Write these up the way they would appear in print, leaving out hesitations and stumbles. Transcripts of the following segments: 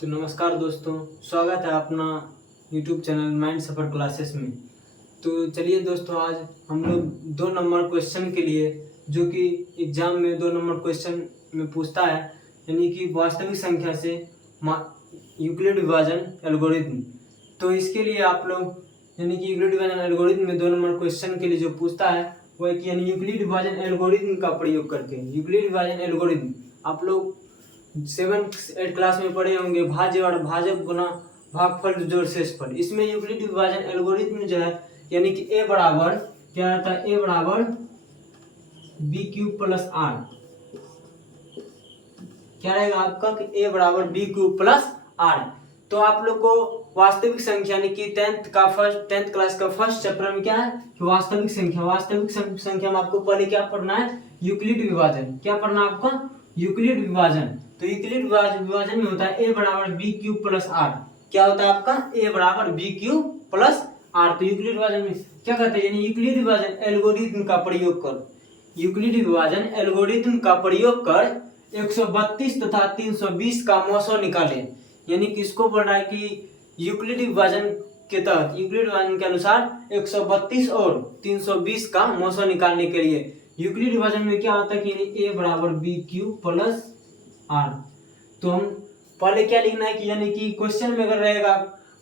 तो नमस्कार दोस्तों, स्वागत है अपना यूट्यूब चैनल माइंड सफ़र क्लासेस में। तो चलिए दोस्तों, आज हम लोग 2 नंबर क्वेश्चन के लिए, जो कि एग्जाम में 2 नंबर क्वेश्चन में पूछता है, यानी कि वास्तविक संख्या से यूक्लिड विभाजन एल्गोरिथम। तो इसके लिए आप लोग, यानी कि यूक्लिड विभाजन एल्गोरिथम में 2 नंबर क्वेश्चन के लिए जो पूछता है वो है कि यानी यूक्लिड विभाजन एल्गोरिथम का प्रयोग करके, यूक्लिड विभाजन एल्गोरिथम आप लोग 7th-8th क्लास में पढ़े होंगे, भाज्य और भाजक गुना भागफल जोड़ शेषफल। इसमें यूक्लिड विभाजन एल्गोरिथम जो है, यानी कि ए बराबर क्या रहता है, ए बराबर बी क्यूब प्लस आर। क्या रहेगा आपका कि ए बराबर बी क्यूब प्लस आर। तो आप लोग को वास्तविक संख्या, यानी कि 10th क्लास का फर्स्ट चैप्टर में क्या है कि वास्तविक संख्या में आपको पहले क्या पढ़ना है, यूक्लिड विभाजन। क्या पढ़ना है आपको, यूक्लिड विभाजन। तो यूक्लिड विभाजन में होता है ए बराबर बी क्यूब प्लस आर। क्या होता है आपका, ए बराबर बी क्यूब प्लस आर। तो यूक्लिड विभाजन में क्या कहते हैं, यानी यूक्लिड विभाजन एल्गोरिथम का प्रयोग कर, यूक्लिड विभाजन एल्गोरिथम का प्रयोग कर 132 तथा 320 का मौसो निकाले। यानी कि इसको बोल रहा है कि यूक्लिड विभाजन के तहत, यूक्लिड विभाजन के अनुसार 132 और 320 का मौसो निकालने के लिए यूक्लिड विभाजन में क्या होता है कि ए बराबर बी क्यूब प्लस आर। तो हम पहले क्या लिखना है कि, यानी कि क्वेश्चन में अगर रहेगा,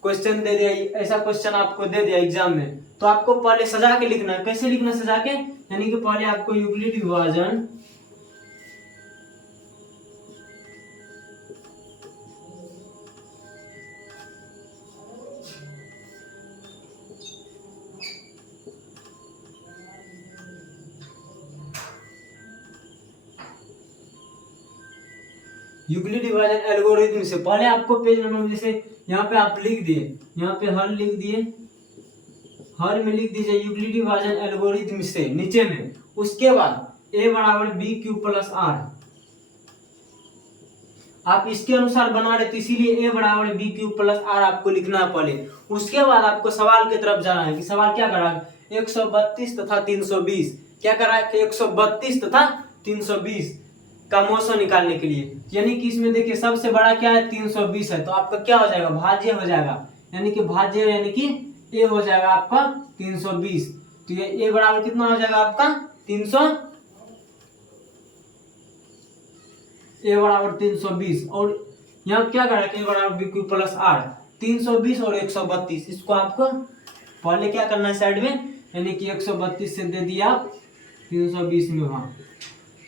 क्वेश्चन दे दिया, ऐसा क्वेश्चन आपको दे दिया एग्जाम में, तो आपको पहले सजा के लिखना है। कैसे लिखना सजा के, यानी कि पहले आपको यूक्लिड विभाजन यूक्लिड विभाजन एल्गोरिथम से पहले आपको पेज नंबर, जैसे यहाँ पे आप लिख दिए, यहाँ पे हर लिख दिए, हर में लिख दीजिए यूक्लिड विभाजन एल्गोरिथम से नीचे में। उसके बाद ए बराबर बी क्यूब प्लस आर आप इसके अनुसार बना रहे, तो इसीलिए ए बराबर बी क्यूब प्लस आर आपको लिखना है पहले। उसके बाद आपको सवाल की तरफ जाना है कि सवाल क्या कर रहा है, 132 तथा 320 क्या कर रहा है कि 132 तथा 320 का मौसो निकालने के लिए। यानी कि इसमें देखिए सबसे बड़ा क्या है, 320 है, तो आपका क्या हो जाएगा, भाज्य हो जाएगा। यानी कि भाज्य, यानी कि ए हो जाएगा आपका 320। तो ये ए बराबर कितना हो जाएगा आपका 300, ए बराबर 320। और यहाँ क्या करा ए बराबर बी क्यूब प्लस आर, 320 और 132। इसको आपको पहले क्या करना है साइड में, यानी कि 132 से दे दिया आप 320 में भाग।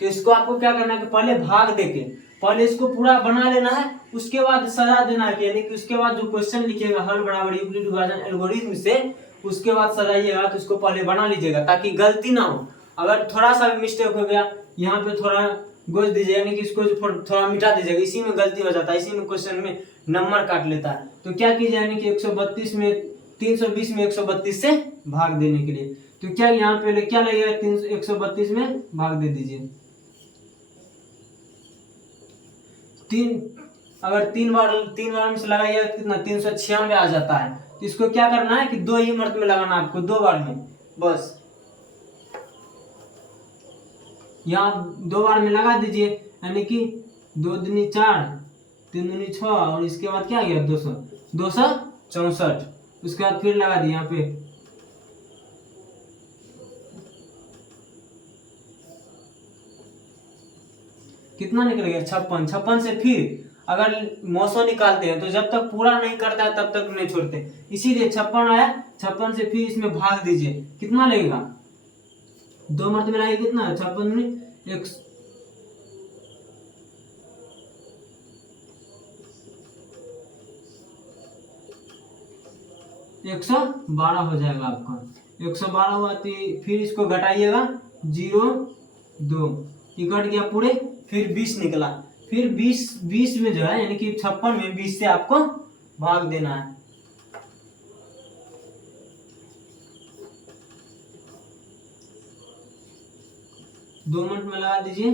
तो इसको आपको क्या करना है कि पहले भाग देके पहले इसको पूरा बना लेना है, उसके बाद सजा देना है। यानी कि उसके बाद जो क्वेश्चन लिखिएगा हर बराबर यूक्लिड विभाजन एल्गोरिथम से, उसके बाद सजाइएगा, तो इसको पहले बना लीजिएगा ताकि गलती ना हो। अगर थोड़ा सा भी मिस्टेक हो गया, यहाँ पे थोड़ा गोज दीजिए, यानी कि इसको थोड़ा मिटा दीजिएगा, इसी में गलती हो जाता है, इसी में क्वेश्चन में नंबर काट लेता है। तो क्या कीजिए, यानी कि 132 में 320 में 132 से भाग देने के लिए, तो क्या यहाँ पे क्या लगेगा, 132 में भाग दे दीजिए। अगर तीन बार में से लगाइए कितना, 396 आ जाता है। तो इसको क्या करना है कि 2 ही मर्त में लगाना है आपको, 2 बार में बस। यहाँ 2 बार में लगा दीजिए, यानी कि 2 दूनी 4, 3 दूनी 6, और इसके बाद क्या आ गया 264। उसके बाद फिर लगा दिए यहाँ पे, कितना निकल गया 56 से फिर अगर मौसो निकालते हैं तो जब तक पूरा नहीं करता है तब तक नहीं छोड़ते, इसीलिए 56 आया, 56 से फिर इसमें भाग दीजिए, कितना लगेगा, 2 मर्तबे लगेगा, कितना 56 में 112 हो जाएगा आपका। 112 हुआ तो फिर इसको घटाइएगा, 0 2 कट गया पूरे, फिर 20 निकला, फिर 20 में जो है, यानी कि 56 में 20 से आपको भाग देना है। दो मिनट में लगा दीजिए।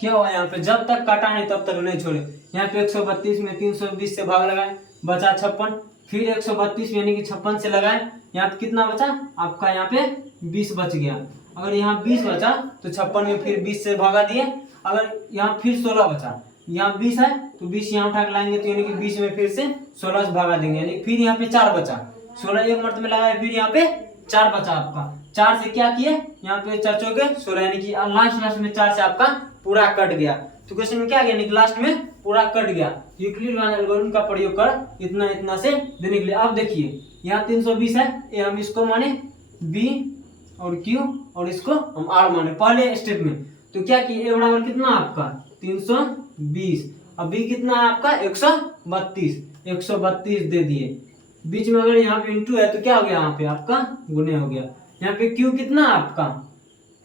क्या हुआ यहाँ पे, जब तक काटा नहीं तब तक नहीं छोड़े। यहाँ पे 132 में 320 से भाग लगाए, बचा 56, फिर 132 यानी कि 56 से लगाए, यहाँ पे कितना बचा आपका, यहाँ पे 20 बच गया। अगर यहाँ 20 बचा तो 56 में फिर 20 से भगा दिए। अगर यहाँ फिर 16 बचा, यहाँ 20 है तो 20 यहाँ उठा के लाएंगे तो यानी कि 20 में फिर से 16 से भगा देंगे, यानी फिर यहाँ पे 4 बचा। 16 एक मर्त में लगाए, फिर यहाँ पे 4 बचा आपका। 4 से क्या किए, यहाँ पे 4 चौके 16, यानी कि लास्ट में 4 से आपका पूरा कट गया। तो क्वेश्चन में क्या गया, यानी लास्ट में पूरा कट गया। यूक्लिड एल्गोरिथम का प्रयोग कर इतना इतना से देने के लिए। अब देखिए यहाँ 320 है, ये हम इसको माने बी और क्यू और इसको हम आर माने पहले स्टेप में। तो क्या किए, ए बराबर कितना आपका 320, अब बी कितना है आपका 132 दे दिए। बीच में अगर यहाँ पे इंटू है तो क्या हो गया, यहाँ पे आपका गुने हो गया। यहाँ पे क्यू कितना आपका,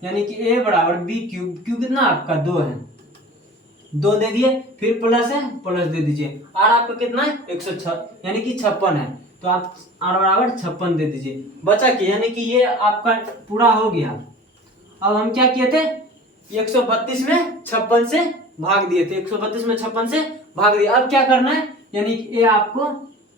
यानी कि ए बराबर बी क्यूब, क्यू कितना आपका 2 है, 2 दे दिए। फिर प्लस है, प्लस दे दीजिए। आर आपका कितना है 106 यानी कि 56 है, तो आप आर बराबर 56 दे दीजिए। बचा कि यानी कि ये आपका पूरा हो गया। अब हम क्या किए थे, 132 में 56 से भाग दिए थे, 132 में 56 से भाग दिए। अब क्या करना है, यानी कि ये आपको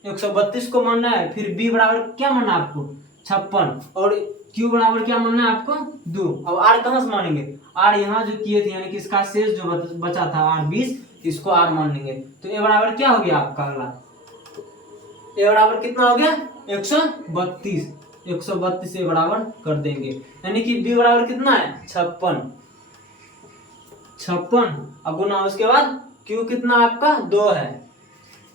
132 को मानना है, फिर बी बराबर क्या मानना है आपको 56 और क्यू बराबर क्या मानना है आपको 2। अब आर कहाँ से मानेंगे, आर यहाँ जो किए थे, यानी कि इसका शेष जो बचा था आर 20, इसको आर मान लेंगे। तो ए बराबर क्या हो गया आपका अगला, ए बराबर कितना हो गया 132, 132 ए बराबर कर देंगे। यानी कि बी बराबर कितना है 56 अब गुना उसके बाद क्यू कितना आपका 2 है,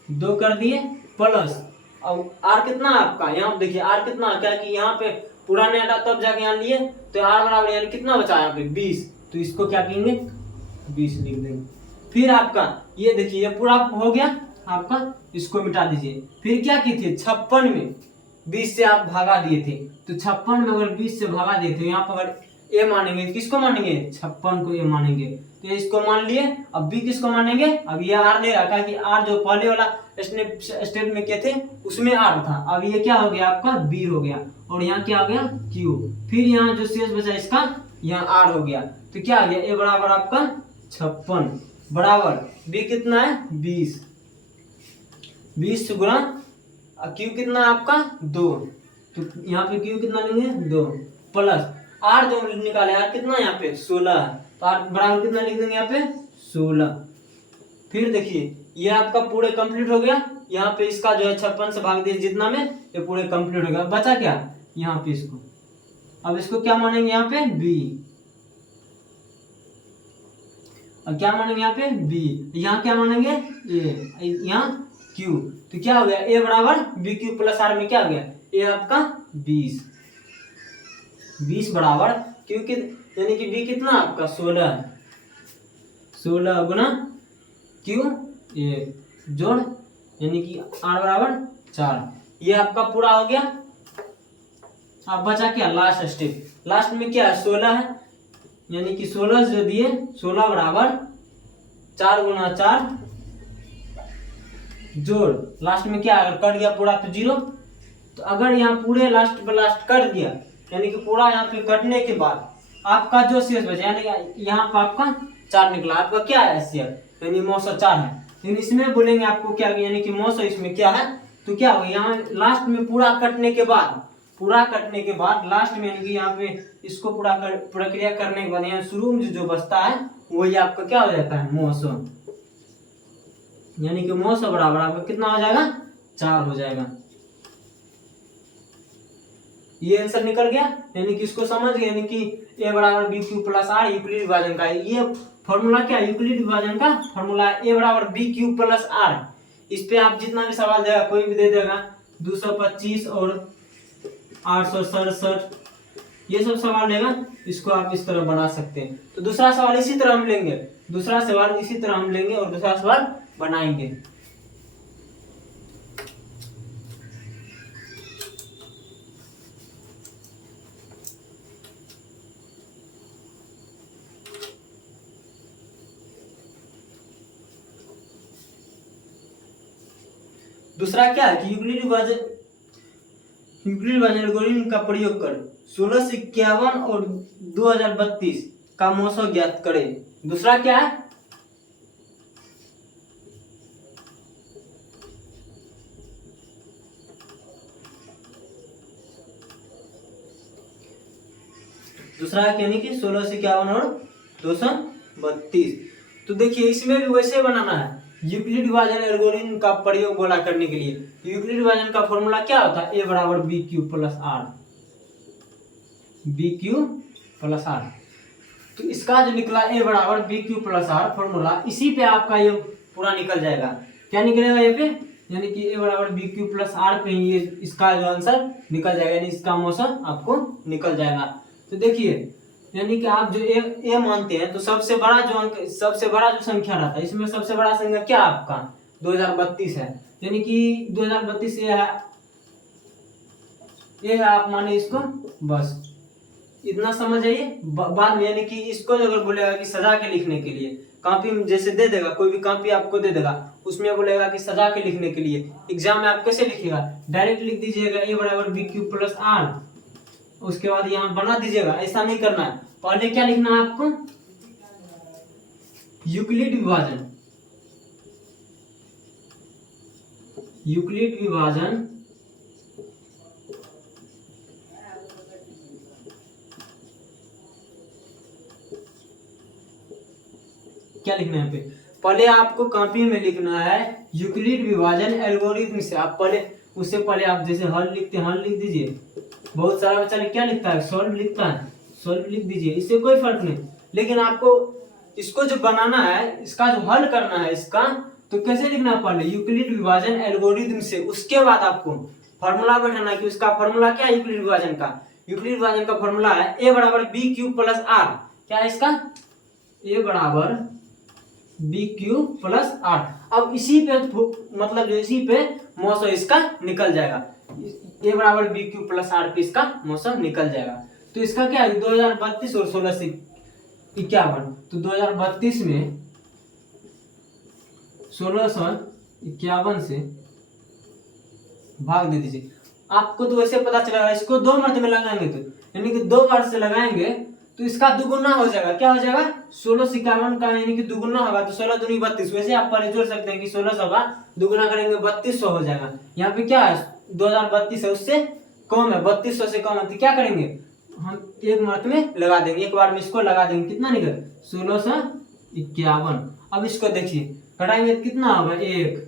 2 कर दिए प्लस। अब आर कितना आपका, यहाँ देखिए आर कितना, क्या कि यहाँ पे पूरा नहीं हटा तब जाके यहाँ लिए, तो आर बराबर यानी कितना बचा यहाँ पे 20, तो इसको क्या कहेंगे 20 लिख देंगे। फिर आपका ये देखिए ये पूरा हो गया आपका, इसको मिटा दीजिए। फिर क्या की थी 56 में 20 से आप भागा दिए थे, तो 56 में अगर 20 से भागा दिए थे, यहाँ पर अगर ए मानेंगे किसको मानेंगे 56 को ए मानेंगे, तो इसको मान लिए। अब बी किसको मानेंगे, अब ये आर ले रहा कि आर जो पहले वाला स्टेप में किए थे उसमें आर था, अब ये क्या हो गया आपका बी हो गया, और यहाँ क्या हो गया क्यू। फिर यहाँ जो शेष बचा इसका यहाँ आर हो गया, तो क्या हो गया ए बराबर आपका 56 बराबर बी कितना है 20 से गुणा क्यू कितना आपका 2, तो यहाँ पे क्यू कितना लेंगे 2 प्लस आर जो निकाले आर कितना यहाँ पे 16, तो आर बराबर कितना लिख देंगे यहाँ पे 16। फिर देखिए ये आपका पूरे कंप्लीट हो गया, यहाँ पे इसका जो है 56 से भाग दिए जितना में, ये पूरे कंप्लीट हो गया। बचा क्या यहाँ पे इसको, अब इसको क्या मानेंगे यहाँ पे बी, अब क्या मानेंगे यहाँ पे बी, यहाँ क्या मानेंगे ए, यहाँ क्यू, तो क्या हो गया ए बराबर बी क्यू प्लस आर में क्या हो गया ए आपका 20 बराबर क्यू कि यानी कि बी कितना आपका 16 गुना क्यू ए जोड़ यानी कि आर बराबर 4, ये आपका पूरा हो गया। अब बचा क्या लास्ट स्टेप, लास्ट में क्या है 16 है, यानी कि 16 जो दिए 16 बराबर 4 गुना 4 जोड़ लास्ट में क्या अगर कट गया पूरा तो 0, तो अगर यहाँ पूरे लास्ट पे लास्ट कट दिया यानी कि पूरा यहाँ पे कटने के बाद आपका जो शेष बचा यानी कि यहाँ पे आपका 4 निकला, आपका क्या है शेष यानी 904 है। लेकिन इसमें बोलेंगे आपको क्या यानी कि 900 इसमें क्या है, तो क्या होगा यहाँ लास्ट में पूरा कटने के बाद लास्ट में यानी कि यहाँ पे इसको पूरा प्रक्रिया करने के बाद यहाँ शुरू में जो बचता है वही आपका क्या हो जाता है 900, यानी कि 900 बराबर आपका कितना हो जाएगा 4 हो जाएगा। ये आंसर निकल गया, यानी कि इसको समझ गए, यानी कि ए बराबर B Q plus R Euclid विभाजन का ये फॉर्मूला क्या यूक्लिड विभाजन का फॉर्मूला ए बराबर बी क्यू प्लस आर। इस पे आप जितना भी सवाल देगा कोई भी दे देगा 225 और 867 ये सब सवाल देगा, इसको आप इस तरह बना सकते हैं। तो दूसरा सवाल इसी तरह हम लेंगे, दूसरा सवाल इसी तरह हम लेंगे और दूसरा सवाल बनाएंगे। दूसरा क्या है कि यूक्लिड विभाजन एल्गोरिथम का प्रयोग कर 1651 और 2032 का मौसम ज्ञात करें। दूसरा क्या है दूसरा यानी कि 1651 और 232। तो देखिए इसमें भी वैसे बनाना है, यूक्लिड विभाजन एल्गोरिथम का प्रयोग बोला करने के लिए। यूक्लिड विभाजन का फॉर्मूला क्या होता है, ए बराबर B Q plus R, B Q plus R. तो इसका जो निकला ए बराबर B Q plus R formula, इसी पे आपका ये पूरा निकल जाएगा। क्या निकलेगा ये पे, यानी कि ए बराबर बी क्यू प्लस आर पे ये इसका जो आंसर निकल जाएगा, यानी इसका मोशन आपको निकल जाएगा। तो देखिए यानी कि आप जो ए मानते हैं, तो सबसे बड़ा जो अंक, सबसे बड़ा जो संख्या रहता है, इसमें सबसे बड़ा संख्या क्या आपका 2032 है, यानी कि 2032 ये है आप माने इसको, बस इतना समझ जाइए। बाद में यानी कि इसको अगर बोलेगा कि सजा के लिखने के लिए, कॉपी में जैसे दे देगा, कोई भी कॉपी आपको दे देगा, उसमें बोलेगा कि सजा के लिखने के लिए, एग्जाम में आप कैसे लिखिएगा, डायरेक्ट लिख दीजिएगा ए बराबर बी क्यू प्लस आर, उसके बाद यहाँ बना दीजिएगा। ऐसा नहीं करना है, पहले क्या लिखना है आपको, यूक्लिड विभाजन, यूक्लिड विभाजन क्या लिखना है पे, पहले आपको कॉपी में लिखना है यूक्लिड विभाजन एल्गोरिथम से। आप पहले, उससे पहले आप जैसे हल लिखते हैं हल लिख दीजिए। बहुत सारा बच्चा क्या लिखता है, सॉल्व लिखता है, सॉल्व लिख दीजिए, इससे कोई फर्क नहीं। लेकिन आपको इसको जो बनाना है, इसका जो हल करना है इसका, तो कैसे लिखना है, पहले यूक्लिड विभाजन एल्गोरिथम से, उसके बाद आपको फॉर्मूला बैठाना है कि उसका फॉर्मूला क्या है यूक्लिड विभाजन का। यूक्लिड विभाजन का फॉर्मूला है ए बराबर बी क्यू प्लस आर। क्या है इसका, ए बराबर बी क्यू प्लस आर। अब इसी पे मतलब जो इसी पे मौसम इसका निकल जाएगा, ए बराबर बी क्यू प्लस आर पे इसका मौसम निकल जाएगा। तो इसका क्या है 2032 और 1651। तो 2032 में 1651 से भाग दे दीजिए। आपको तो वैसे पता चलेगा, इसको 2 मर्तबे लगाएंगे तो यानी कि 2 बार से लगाएंगे तो इसका दुगुना हो जाएगा। क्या हो जाएगा 1651 का यानी कि दुगुना होगा, तो 16 दूनी 32। वैसे आप पहले जोड़ सकते हैं कि 1600 का दुगुना करेंगे 3200 हो जाएगा। यहाँ पे क्या है 2032 है, उससे कम है, 3200 से कम है, तो क्या करेंगे हम एक मर्तबे में लगा देंगे, एक बार में इसको लगा देंगे। कितना निकल 1651। अब इसको देखिए घटाएंगे कितना होगा 1,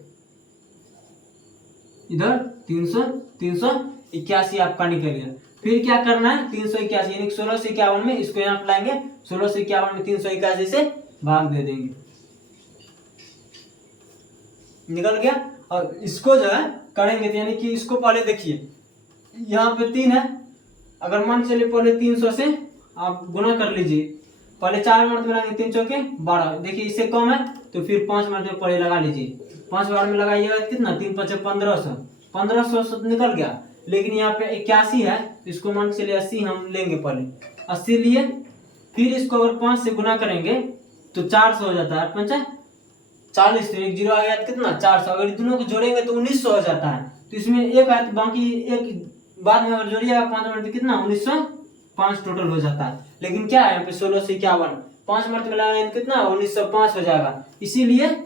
इधर 300, 381 आपका निकल गया। फिर क्या करना है 381 यानी 1651 में इसको यहाँ लाएंगे, 1651 में 381 से भाग दे देंगे, निकल गया। और इसको जो है करेंगे तो यानी कि इसको पहले देखिए यहाँ पे 3 है, अगर मान चलिए पहले 300 से आप गुना कर लीजिए, पहले 4 मरतबे लगाएंगे 3 चौके 12। देखिए इससे कम है तो फिर 5 मरतबे पहले लगा लीजिए, 5 बार में लगाइएगा कितना 3 5 1500, 1500 निकल गया। लेकिन यहाँ पे 81 है, इसको मान के चलिए 80 हम लेंगे, पहले 80 लिए, फिर इसको अगर 5 से गुना करेंगे तो 400 हो जाता है, 5 40, तो एक जीरो आ गया कितना 400। अगर दोनों को जोड़ेंगे तो 1900 हो जाता है। तो इसमें एक है तो बाकी एक बाद में अगर जोड़िएगा 5 मरतबे कितना 1905 टोटल हो जाता है। लेकिन क्या है यहाँ पे 1651 5 मरतबे लगाएंगे कितना 1905 हो जाएगा। इसीलिए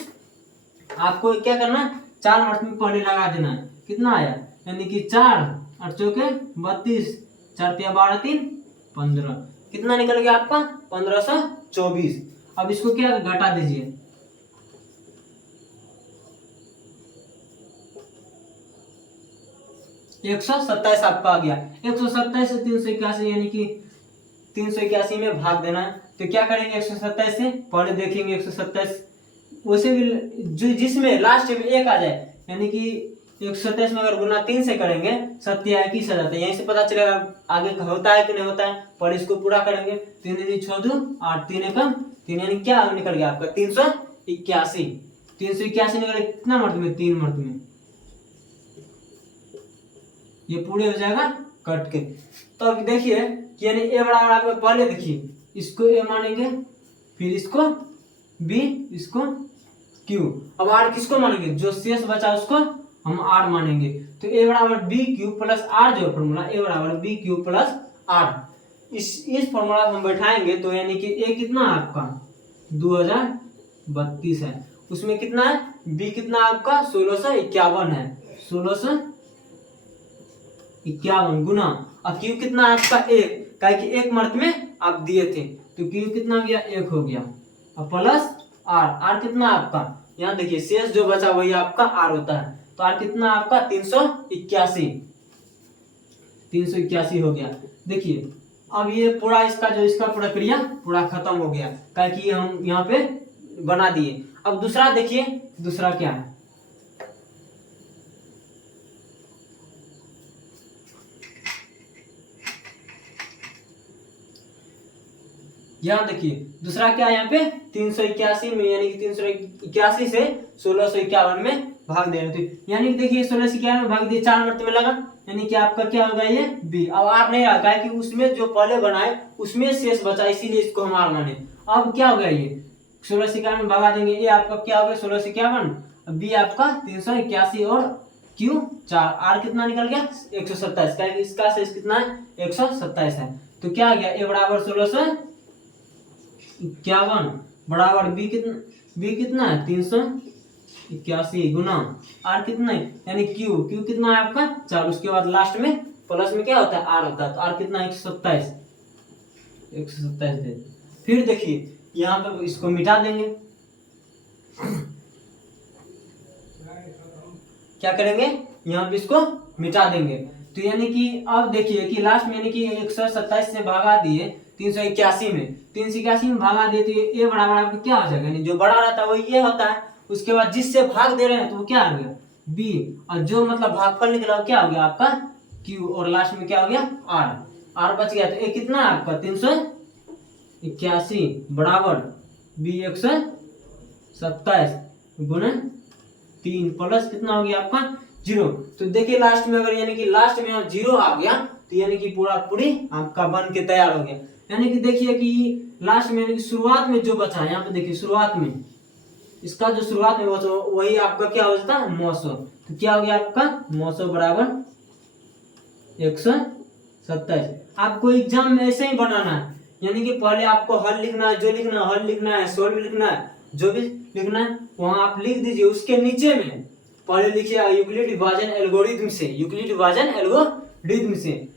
आपको क्या करना है 4 मरतबे पहले लगा देना है। कितना आया यानी कि 4 और चौके 32, 4 तिया 12 3 15, कितना निकल गया आपका 1524। अब इसको क्या घटा दीजिए, एक 127 आपका आ गया। 127 से 381 यानी कि 381 में भाग देना है। तो क्या करेंगे 127 से पहले देखेंगे 127 वैसे भी जो जिसमें लास्ट में 1 आ जाए, यानी कि 127 में अगर गुना 3 से करेंगे 27 आ जाता है। यहीं से पता चलेगा आगे होता है कि नहीं होता है। पहले इसको पूरा करेंगे 3 दूनी 6 2 8 3 1 3 यानी क्या निकल गया आपका 381। 381 निकल कितना मर्तबे 3 मर्तबे, ये पूरे हो जाएगा कट के। तो अब देखिए कि यानी ए बराबर आपको पहले देखिए इसको ए मानेंगे, फिर इसको बी, इसको क्यू। अब आर किसको मानेंगे, जो शेष बचा उसको हम आर मानेंगे। तो ए बराबर बी क्यू प्लस आर जो फॉर्मूला ए बराबर बी क्यू प्लस आर, इस फॉर्मूला हम बैठाएंगे तो यानी कि ए कितना है आपका 2032 है, उसमें कितना है बी कितना आपका 1651 है, 1651 गुना, और क्यू कितना आपका 1, क्या कि एक मर्त में आप दिए थे, तो क्यू कितना हो गया, 1 हो गया, और प्लस आर, आर कितना आपका, यहाँ देखिए शेष जो बचा वही आपका आर होता है, तो आर कितना आपका 381 हो गया। देखिए अब ये पूरा इसका प्रक्रिया पूरा खत्म हो गया, क्या कि हम यहाँ पे बना दिए। अब दूसरा देखिए, दूसरा क्या है, यहाँ देखिए दूसरा क्या है, यहाँ पे 381 में, यानी कि 381 से 1651 में भाग दे रहे थे, यानी कि देखिए 1651 में भाग दिए, 4 मर्त में लगा, यानी कि आपका क्या होगा ये बी। अब आर नहीं रहा है कि उसमें जो पहले बनाए उसमें शेष बचा, इसीलिए इसको हम आर माने। अब क्या होगा, ये 1651 में भगा देंगे, ये आपका क्या होगा 1651, बी आपका 381 और क्यू 4, आर कितना निकल गया 127, क्या इसका शेष कितना है 127 है, तो क्या आ गया ए बराबर 1651 बराबर बी कितना है 381 गुना आर कितना है, यानी क्यू कितना है आपका 4, उसके बाद लास्ट में प्लस में क्या होता है आर होता है, तो आर कितना 127 दे। फिर देखिए यहाँ पे इसको मिटा देंगे, क्या करेंगे यहाँ पे इसको मिटा देंगे, तो यानी कि अब देखिए कि लास्ट में यानी कि 127 से भागा दिए 381 में, 381 में भागा दिए, तो ये बराबर आपको क्या हो जाएगा, यानी जो बड़ा रहता है वो ये होता है, उसके बाद जिससे भाग दे रहे हैं तो वो क्या आ गया बी, और जो मतलब भागफल निकला वो क्या हो गया आपका क्यू, और लास्ट में क्या हो गया आर बच गया, तो ये कितना है आपका 381 बराबर बी 127 गुना 3 प्लस कितना हो गया आपका 0। तो देखिए लास्ट में अगर यानी कि लास्ट में 0 आ गया तो यानी कि पूरी आपका बन के तैयार हो गया, यानी कि देखिए कि लास्ट में यानी कि शुरुआत में जो बचा है, यहाँ पे देखिए शुरुआत में इसका जो शुरुआत में बचा वही आपका क्या हो जाता है 900, तो क्या हो गया आपका 900 बराबर 127। आपको एग्जाम में ऐसे ही बनाना है, यानी कि पहले आपको हल लिखना है, जो लिखना है हल लिखना है, सोल्व लिखना है, जो भी लिखना है वहां आप लिख दीजिए, उसके नीचे में पहले लिखिए यूक्लिड विभाजन एल्गोरिथम से,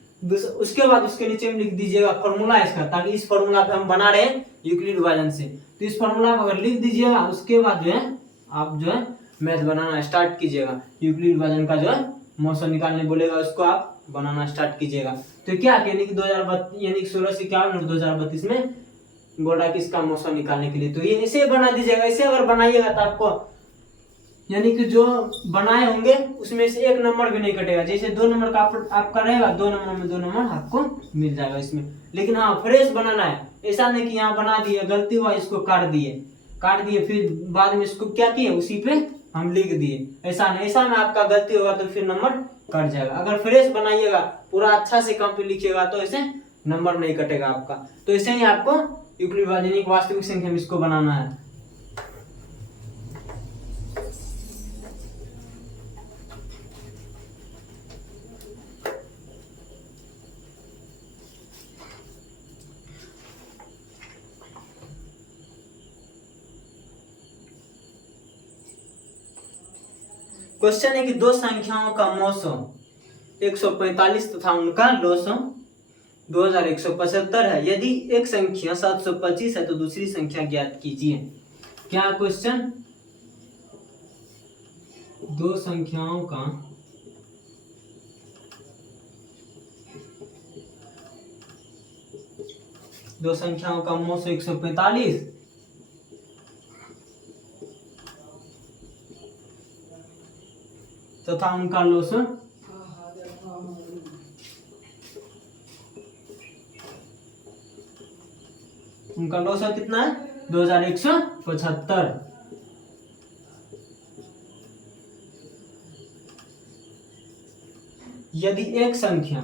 उसके बाद उसके नीचे में लिख दीजिएगा फॉर्मूला इसका, ताकि इस फॉर्मूला पे हम बना रहे हैं यूक्लिड विभाजन से, तो इस फॉर्मूला को अगर लिख दीजिएगा उसके बाद जो है आप जो है मैथ बनाना स्टार्ट कीजिएगा, यूक्लिड विभाजन का जो है मौसम निकालने बोलेगा उसको आप बनाना स्टार्ट कीजिएगा। तो क्या यानी कि 2032 यानी कि 1651 और 2032 में बोला कि इसका मौसम निकालने के लिए, तो ये ऐसे बना दीजिएगा, ऐसे अगर बनाइएगा तो आपको यानी कि जो बनाए होंगे उसमें से 1 नंबर भी नहीं कटेगा, जैसे 2 नंबर का आपका रहेगा 2 नंबर में 2 नंबर आपको मिल जाएगा इसमें, लेकिन हाँ फ्रेश बनाना है, ऐसा नहीं कि यहाँ बना दिए गलती हुआ इसको काट दिए फिर बाद में इसको क्या किए उसी पे हम लिख दिए, ऐसा नहीं, ऐसा में आपका गलती होगा तो फिर नंबर कट जाएगा। अगर फ्रेश बनाइएगा पूरा अच्छा से कंप्लीट लिखिएगा तो ऐसे नंबर नहीं कटेगा आपका, तो ऐसे ही आपको यूक्लिड विभाजन वास्तविक संख्या में इसको बनाना है। क्वेश्चन है कि दो संख्याओं का मौसम 145 तथा उनका लौसम 2175 है, यदि एक संख्या 725 है तो दूसरी संख्या ज्ञात कीजिए। क्या क्वेश्चन, दो संख्याओं का मौसम 145 तथा उनका लौसम कितना है 2175। यदि एक संख्या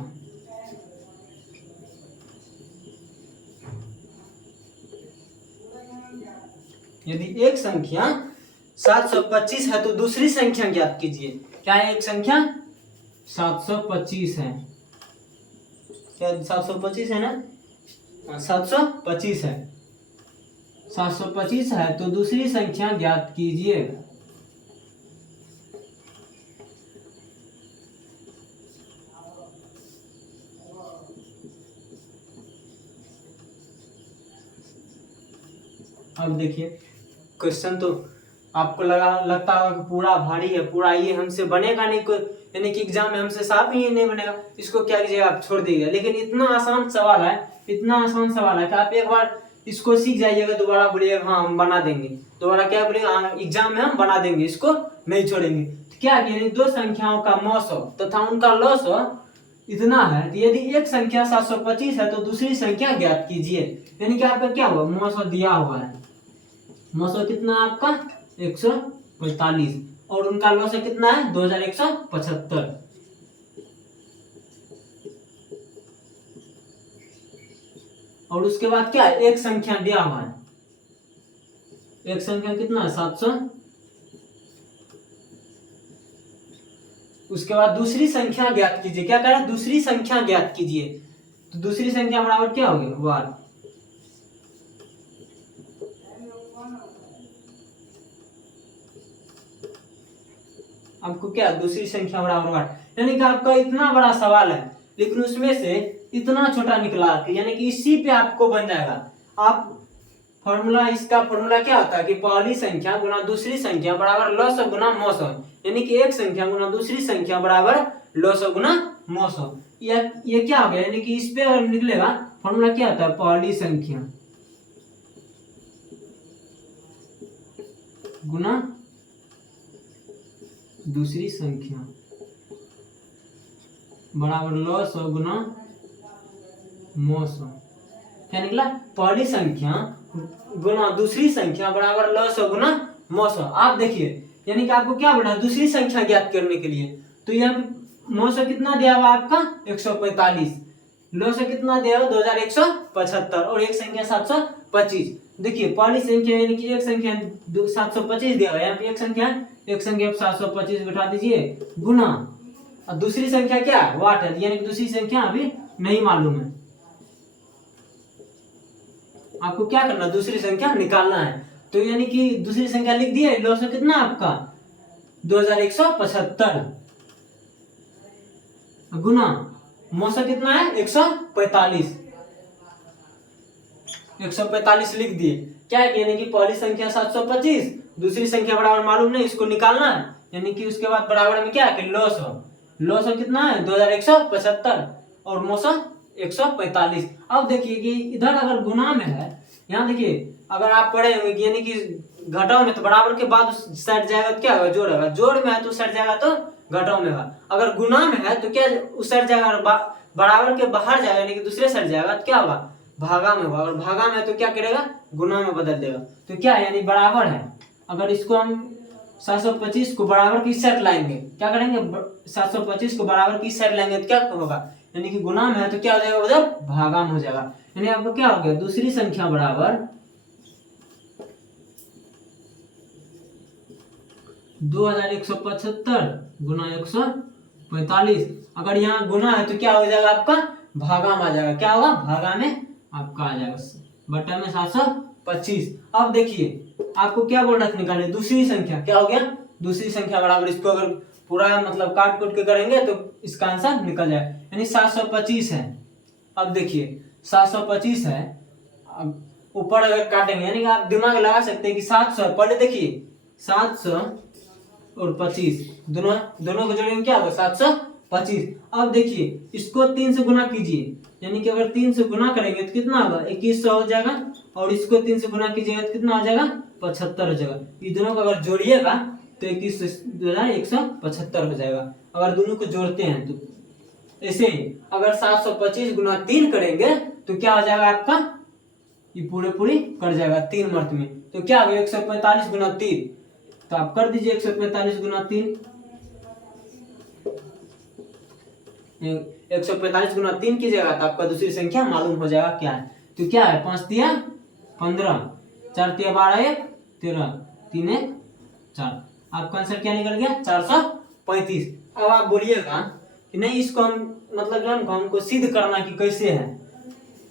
यदि एक संख्या 725 है तो दूसरी संख्या ज्ञात कीजिए। क्या है, एक संख्या 725 है, क्या 725 है ना, 725 है, 725 है तो दूसरी संख्या ज्ञात कीजिए। अब देखिए क्वेश्चन तो आपको लगता होगा कि पूरा भारी है, पूरा ये हमसे बनेगा नहीं, कोई यानी कि एग्जाम में हमसे साफ ही नहीं बनेगा, इसको क्या कीजिएगा आप छोड़ दीजिएगा। लेकिन इतना आसान सवाल है, इतना आसान सवाल है कि आप एक बार इसको सीख जाइएगा, दोबारा बोलिएगा हाँ हम बना देंगे, दोबारा क्या बोलिएगा हाँ एग्जाम में हम बना देंगे, इसको नहीं छोड़ेंगे। तो क्या यानी दो संख्याओं का मौसम तथा उनका लॉस इतना है कि यदि एक संख्या 725 है तो दूसरी संख्या ज्ञात कीजिए। यानी कि आपका क्या हुआ, मौसम दिया हुआ है, मौसम कितना है आपका 145 और उनका लॉस कितना है 2175। और उसके बाद क्या है, एक संख्या दिया हुआ है, एक संख्या कितना है 700। उसके बाद दूसरी संख्या ज्ञात कीजिए, क्या कह रहा है दूसरी संख्या ज्ञात कीजिए। तो दूसरी संख्या बराबर क्या होगी 1। आपको क्या दूसरी संख्या बराबर 8, यानी कि आपका इतना बड़ा सवाल है लेकिन उसमें से इतना छोटा निकला, यानी कि इसी पे आपको बन जाएगा। आप फॉर्मूला, इसका फॉर्मूला क्या होता है कि पहली संख्या गुना दूसरी संख्या बराबर लॉस गुना मौसम, यानी कि एक संख्या गुना दूसरी संख्या बराबर लॉस गुना मौसम। ये क्या हो गया, यानी कि इस पे अगर निकलेगा फॉर्मूला क्या होता है, पहली संख्या गुना दूसरी संख्या बराबर लॉस गुना मौसम। क्या निकला, पहली संख्या गुना दूसरी संख्या बराबर लॉस गुना मौसम। आप देखिए यानी कि आपको क्या बढ़ा, दूसरी संख्या ज्ञात करने के लिए तो यहाँ पे मौसम कितना दिया हुआ आपका 145, लॉस कितना दिया हुआ 2175 और एक संख्या 725। देखिए पहली संख्या यानी कि एक संख्या 725 दिया हुआ है, यहाँ पे एक संख्या 725 बिठा दीजिए गुना, और दूसरी संख्या क्या है 8 है, यानी कि दूसरी संख्या अभी नहीं मालूम है। आपको क्या करना, दूसरी संख्या निकालना है। तो यानी कि दूसरी संख्या लिख दिए, लॉस कितना आपका 2175 गुना मौसम कितना है 145 लिख दिए। क्या है यानी कि पहली संख्या 725, दूसरी संख्या बराबर मालूम नहीं, इसको निकालना है। यानी कि उसके बाद बराबर में क्या है कि लॉस कितना है 2175 और मौसम 145। अब देखिए कि इधर अगर गुना में है, यहाँ देखिए अगर आप पढ़े हुए यानी कि घटाओ में तो बराबर के बाद सट जाएगा तो क्या होगा, जोड़ होगा, जोड़ में है तो सट जाएगा तो घटाओ में होगा, अगर गुना में है तो क्या सट जाएगा, बराबर के बाहर जाएगा यानी कि दूसरे सट जाएगा तो क्या होगा भागा में होगा, और भागा में तो क्या करेगा गुना में बदल देगा। तो क्या यानी बराबर है, अगर इसको हम 725 को बराबर की सेट लाएंगे, क्या करेंगे 725 को बराबर की सेट लाएंगे तो क्या होगा, यानी कि गुना में है तो क्या हो जाएगा उधर भागा में हो जाएगा। यानी आपको क्या हो गया, दूसरी संख्या बराबर 2175 गुना 145। अगर यहाँ गुना है तो क्या हो जाएगा आपका भागा में आ जाएगा, क्या होगा भागा में आपका आ जाएगा बटा में 725। अब देखिए आपको क्या बोल रहा था निकालने, दूसरी संख्या क्या हो गया, दूसरी संख्या बराबर, इसको अगर पूरा मतलब काट कूट के करेंगे तो इसका आंसर निकल जाए, यानी 725 है। अब देखिए 725 है, ऊपर अगर काटेंगे यानी कि आप दिमाग लगा सकते हैं कि 700, पहले देखिए 700 और 25 दोनों को जोड़ेंगे क्या होगा 725। अब देखिए इसको 3 से गुना कीजिए, यानी कि अगर 3 से गुना करेंगे तो कितना होगा 2100 हो जाएगा, और इसको 3 से गुना कीजिएगा तो कितना हो जाएगा 75 हो जाएगा। ये दोनों को अगर जोड़िएगा तो 21,175 हो जाएगा, अगर दोनों को जोड़ते हैं तो। ऐसे ही अगर 725 गुना 3 करेंगे तो क्या हो जाएगा आपका, ये पूरी कट जाएगा 3 मर्त में, तो क्या होगा 145 गुना 3, तो आप कर दीजिए 145 गुना 3, 145 गुना 3 कीजिएगा तो आपका दूसरी संख्या मालूम हो जाएगा क्या है। तो क्या है 5 तिया 15, 4 तिया 12, 1 13, 3 1 4, आपका आंसर क्या निकल गया 435। अब आप बोलिएगा कि नहीं इसको हम मतलब हमको सिद्ध करना कि कैसे है,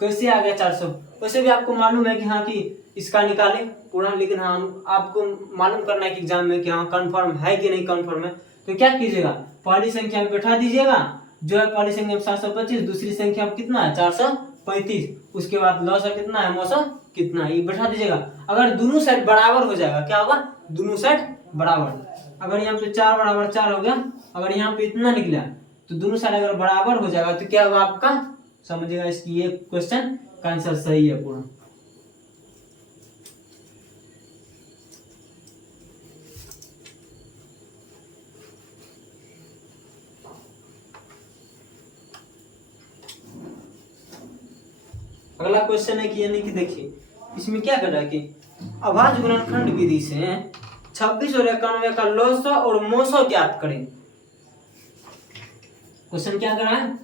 कैसे आ गया 400। वैसे भी आपको मालूम है कि हाँ कि इसका निकाले पूरा, लेकिन हाँ आपको मालूम करना है कि एग्जाम में कि हाँ कंफर्म है कि नहीं कंफर्म है। तो क्या कीजिएगा पहली संख्या में बैठा दीजिएगा, जो है पहली संख्या में 725, दूसरी संख्या में कितना है 435, उसके बाद लॉस कितना है मौसम कितना है ये बैठा दीजिएगा। अगर दोनों साइड बराबर हो जाएगा, क्या होगा, दोनों साइड बराबर। अगर यहाँ पे 4 बराबर 4 हो गया, अगर यहाँ पे इतना निकला तो दोनों साइड अगर बराबर हो जाएगा तो क्या होगा आपका, समझिएगा इसकी ये क्वेश्चन का आंसर सही है पूरा। अगला क्वेश्चन है कि यानी कि देखिए इसमें क्या कर रहा है कि अभाज्य गुणनखंड विधि से 26 और 91 का लॉसा और मोसा ज्ञात करें। क्वेश्चन क्या कर रहा है,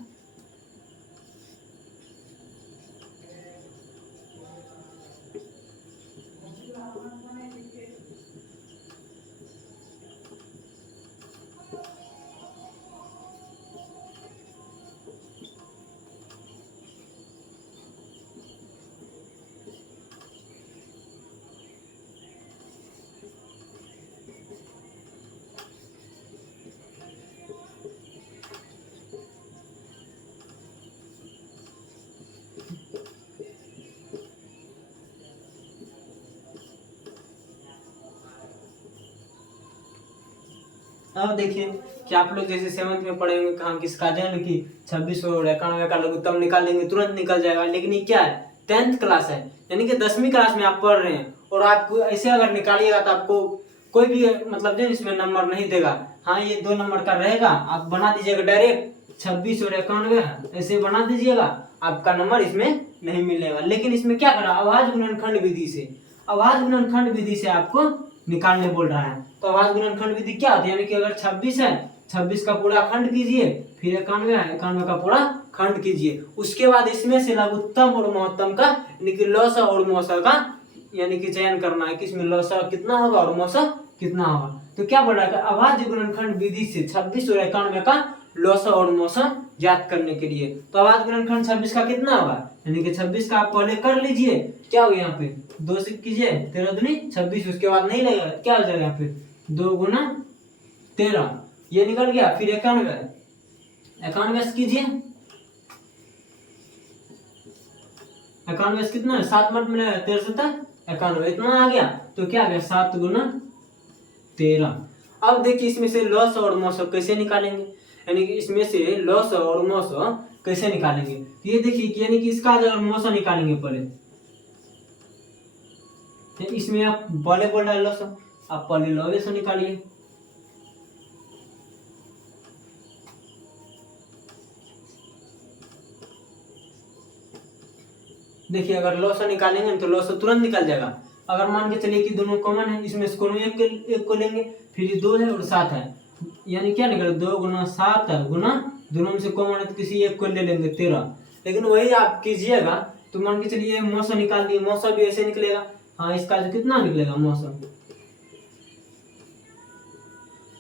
अब देखिए कि आप लोग जैसे 7th में पढ़े होंगे कहा किसका जन्म की 26 और 91 का लघुत्तम निकाल लेंगे, तुरंत निकल जाएगा। लेकिन ये क्या है, 10th क्लास है, यानी कि 10वीं क्लास में आप पढ़ रहे हैं और आपको ऐसे अगर निकालिएगा तो आपको कोई भी मतलब जो इसमें नंबर नहीं देगा। हाँ ये 2 नंबर का रहेगा, आप बना दीजिएगा डायरेक्ट 26 और 91 ऐसे बना दीजिएगा, आपका नंबर इसमें नहीं मिलेगा। लेकिन इसमें क्या करा, अभाज्य गुणनखंड विधि से, अभाज्य गुणनखंड विधि से आपको निकालने बोल रहा है। तो अभाज्य गुणनखंड विधि क्या होती है, यानी कि अगर 26 है 26 का पूरा खंड कीजिए, फिर 91 है 91 का पूरा खंड कीजिए, उसके बाद इसमें से लघुत्तम और महत्तम का यानी कि लौसा और मौसा का यानी कि चयन करना है कि इसमें लौसा कितना होगा और मौसा कितना होगा। तो क्या बोल रहा है, अभाज्य गुणनखंड विधि से 26 और 91 का लौसा और मौसा ज्ञात करने के लिए। तो अभाज्य गुणनखंड 26 का कितना होगा, यानी कि 26 का आप पहले कर लीजिए, क्या हो यहाँ पे 2 से कीजिए 13 दूनी 26, उसके बाद नहीं लगेगा, क्या हो जाएगा यहाँ पे 2 गुना 13 ये निकल गया। फिर 91 से कीजिए, 91 से कितना है 7 मत में 13 से 91 इतना आ गया, तो क्या आ गया 7 गुना 13। अब देखिए इसमें से लॉस और मौसा कैसे निकालेंगे, यानी कि इसमें से लॉस और मौसा कैसे निकालेंगे, ये देखिए कि यानी कि इसका अगर मौसा निकालेंगे पहले, इसमें आप पहले बोल रहे लॉस, आप पहले लॉस से निकालिए। देखिए अगर लॉस निकालेंगे तो लॉस तुरंत निकल जाएगा। अगर मान के चलिए कि दोनों कॉमन है, इसमें से कोई एक को लेंगे, फिर 2 है और 7 है, यानी क्या निकले 2 गुना 7 है गुना दोनों में से कॉमन है तो किसी एक को ले लेंगे 13। लेकिन वही आप कीजिएगा तो मान के चलिए मौसा निकाल दिए, मौसा भी ऐसे निकलेगा। हाँ इसका जो कितना निकलेगा मौसम,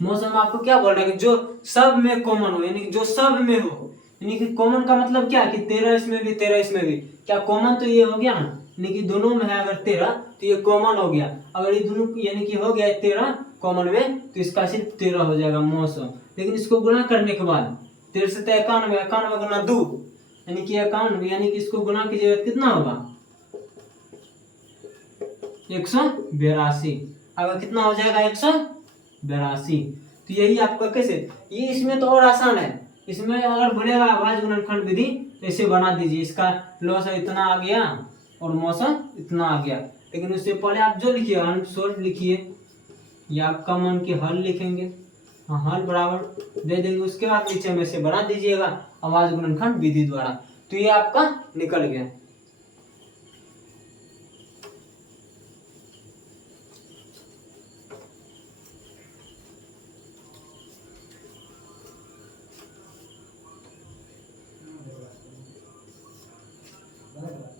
मौसम आपको क्या बोल रहा है कि जो सब में कॉमन हो, यानी कि जो सब में हो, यानी कि कॉमन का मतलब क्या कि 13 इसमें भी 13 इसमें भी, क्या कॉमन तो ये हो गया ना, यानी कि दोनों में है अगर 13 तो ये कॉमन हो गया। अगर ये दोनों यानी कि हो गया 13 कॉमन में तो इसका सिर्फ 13 हो जाएगा मौसम। लेकिन इसको गुना करने के बाद 13 से 91 91 गुना 2 यानी कि 91, यानी कि इसको गुना कीजिएगा कितना होगा 182। अगर कितना हो जाएगा 182। तो यही आपका कैसे, ये इसमें तो और आसान है, इसमें अगर बोलेगा अभाज्य गुणनखंड विधि तो इसे बना दीजिए, इसका लॉस इतना आ गया और मौसम इतना आ गया। लेकिन उससे पहले आप जो लिखिए अनसोल्व लिखिए, या आपका मन के हल लिखेंगे, हाँ हल बराबर दे देंगे, उसके बाद नीचे में से बना दीजिएगा अभाज्य गुणनखंड विधि द्वारा, तो ये आपका निकल गया।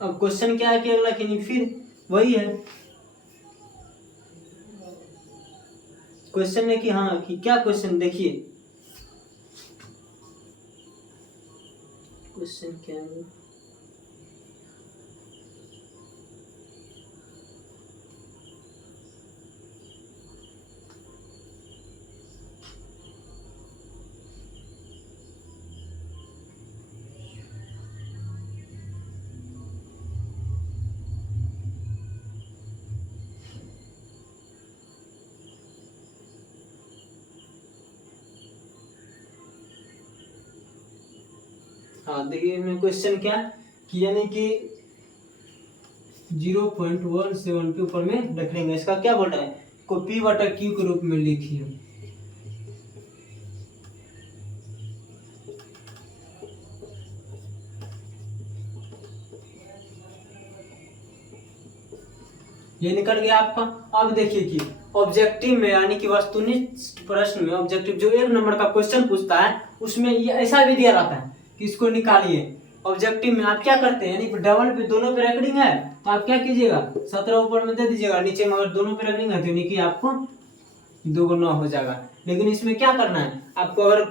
अब क्वेश्चन क्या है कि अगला कि नहीं, फिर वही है क्वेश्चन है कि हाँ कि क्या क्वेश्चन, देखिए क्वेश्चन क्या है, हाँ देखिए इसमें क्वेश्चन क्या कि यानी कि 0.17 के ऊपर में रखेंगे। इसका क्या बोल रहा है, को P बटा Q के रूप में लिखिए। ये निकल गया आपका। अब देखिए कि ऑब्जेक्टिव में यानी कि वस्तुनिष्ठ प्रश्न में ऑब्जेक्टिव जो 1 नंबर का क्वेश्चन पूछता है उसमें ये ऐसा भी दिया रहता है कि इसको निकालिए। ऑब्जेक्टिव में आप क्या करते हैं, यानी डबल पे दोनों पे रेकॉर्डिंग है तो आप क्या कीजिएगा 17 ऊपर में दे दीजिएगा, नीचे में अगर दोनों पे रेकॉर्डिंग है तो यानी कि आपको 2 को 9 हो जाएगा। लेकिन इसमें क्या करना है आपको, अगर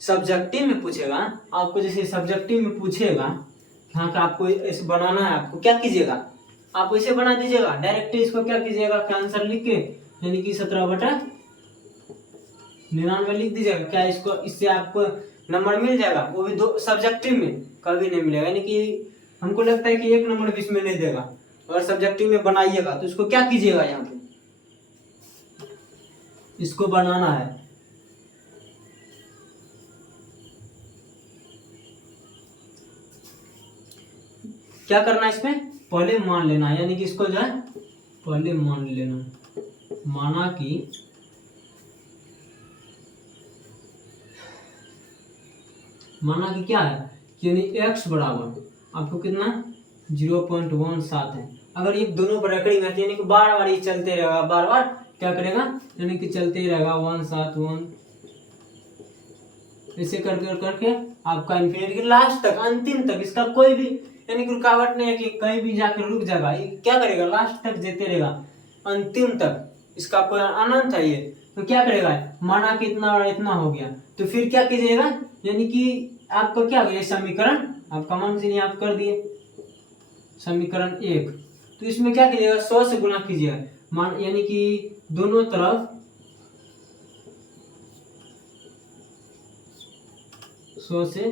सब्जेक्टिव में पूछेगा आपको, जैसे सब्जेक्टिव में पूछेगा हाँ का आपको ऐसे बनाना है, आपको क्या कीजिएगा आप इसे बना दीजिएगा डायरेक्ट, इसको क्या कीजिएगा आंसर लिख के यानी कि 17/99 लिख दीजिएगा। क्या इसको इससे आपको नंबर मिल जाएगा, वो भी 2 सब्जेक्टिव में कभी नहीं मिलेगा। यानी कि हमको लगता है कि 1 नंबर भी इसमें नहीं देगा। अगर सब्जेक्टिव में बनाइएगा तो इसको क्या कीजिएगा, यहाँ पे इसको बनाना है। क्या करना है इसमें, पहले मान लेना है, यानी कि इसको जो है पहले मान लेना, माना कि क्या है, यानी x बराबर आपको कितना 0.17 है। अगर ये दोनों पर रेकॉर्डिंग है यानी कि बार बार ये चलते रहेगा, बार बार क्या करेगा यानी कि चलते ही रहेगा 171 ऐसे करके आपका इन्फिनिटी के लास्ट तक अंतिम तक इसका कोई भी यानी कि रुकावट नहीं है कि कहीं भी जाकर रुक जाएगा। ये क्या करेगा लास्ट तक देते रहेगा अंतिम तक, इसका कोई अनंत है ये। तो क्या करेगा माना कि इतना और इतना हो गया तो फिर क्या कीजिएगा, यानी कि आपको क्या हो गया समीकरण आपका मन से नहीं आप कर दिए समीकरण 1। तो इसमें क्या कीजिएगा 100 से गुना कीजिएगा, मान यानी कि दोनों तरफ 100 से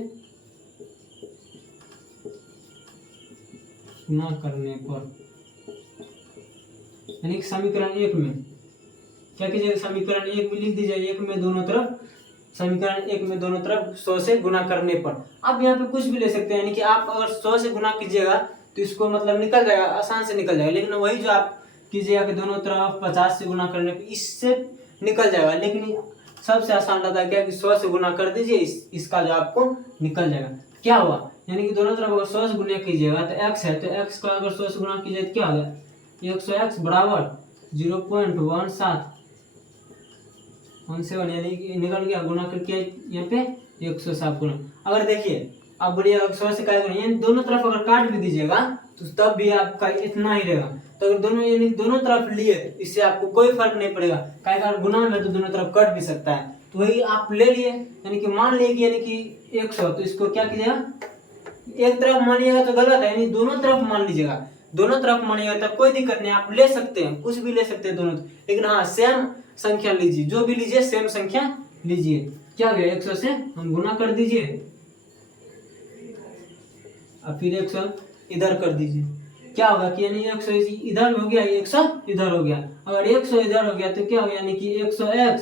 गुना करने पर, यानी कि समीकरण 1 में क्या कीजिएगा समीकरण 1 में लिख दीजिए 1 में दोनों तरफ, समीकरण 1 में दोनों तरफ 100 से गुना करने पर। आप यहाँ पे कुछ भी ले सकते हैं, यानी कि आप अगर 100 से गुना कीजिएगा तो इसको मतलब निकल जाएगा, आसान से निकल जाएगा। लेकिन वही जो आप कीजिएगा कि दोनों तरफ 50 से गुना करने पर इससे निकल जाएगा। लेकिन सबसे आसान रहता है क्या कि 100 से गुना कर दीजिए, इसका जो आपको निकल जाएगा। क्या हुआ यानी कि दोनों तरफ अगर 100 से गुना कीजिएगा तो x है, तो x का अगर 100 से गुना कीजिए तो क्या हो गया 100x बराबर 0.17 यानी कि निकल गया, गुना करके यहाँ पे 100 से आप गुना। अगर देखिए आप बोलिए 100 से क्या यानी दोनों तरफ अगर काट भी दीजिएगा तो तब भी आपका इतना ही रहेगा। तो अगर दोनों यानी दोनों तरफ लिए इससे आपको कोई फर्क नहीं पड़ेगा, क्या गुना में तो दोनों तरफ कट भी सकता है। तो वही आप ले लिए यानी कि मान लिए कि यानी कि 100, तो इसको क्या कीजिएगा एक तरफ मानिएगा तो गलत है, यानी दोनों तरफ मान लीजिएगा, दोनों तरफ मानिएगा तब कोई दिक्कत नहीं, आप ले सकते हैं कुछ भी ले सकते हैं दोनों। लेकिन हाँ सेम संख्या लीजिए, जो भी लीजिए सेम संख्या लीजिए। क्या हो गया 100 से हम गुना कर दीजिए और फिर 100 इधर कर दीजिए। क्या होगा कि यानी 100 इधर हो गया 100 इधर हो गया। अगर 100 इधर हो गया तो क्या होगा यानी कि 100x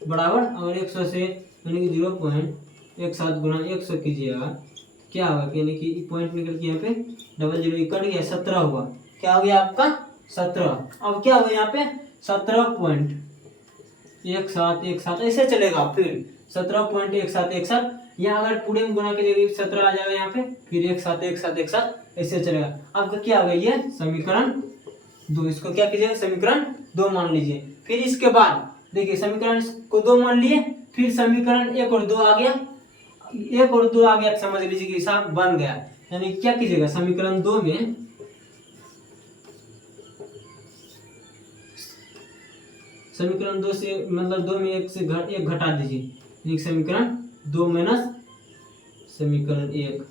बराबर, अगर 100 से यानी कि 0.17 गुना 100 कीजिएगा क्या होगा यानी कि पॉइंट निकल के यहाँ पे 00 कट गया 17 हुआ। क्या हो गया आपका 17। अब क्या होगा यहाँ पे 17.17 ऐसे चलेगा, फिर 17.17 यहाँ अगर पूरे में गुना कीजिएगा 17 आ जाएगा यहाँ पे, फिर 17 ऐसे चलेगा। आपका क्या होगा ये समीकरण 2, इसको क्या कीजिएगा समीकरण 2 मान लीजिए। फिर इसके बाद देखिए समीकरण को 2 मान लिए, फिर समीकरण 1 और 2 आ गया, 1 और 2 आ गया समझ लीजिए कि हिसाब बन गया। यानी क्या कीजिएगा समीकरण 2 में समीकरण 2 से मतलब 2 में 1 से 1 घटा दीजिए, समीकरण 2 माइनस समीकरण 1,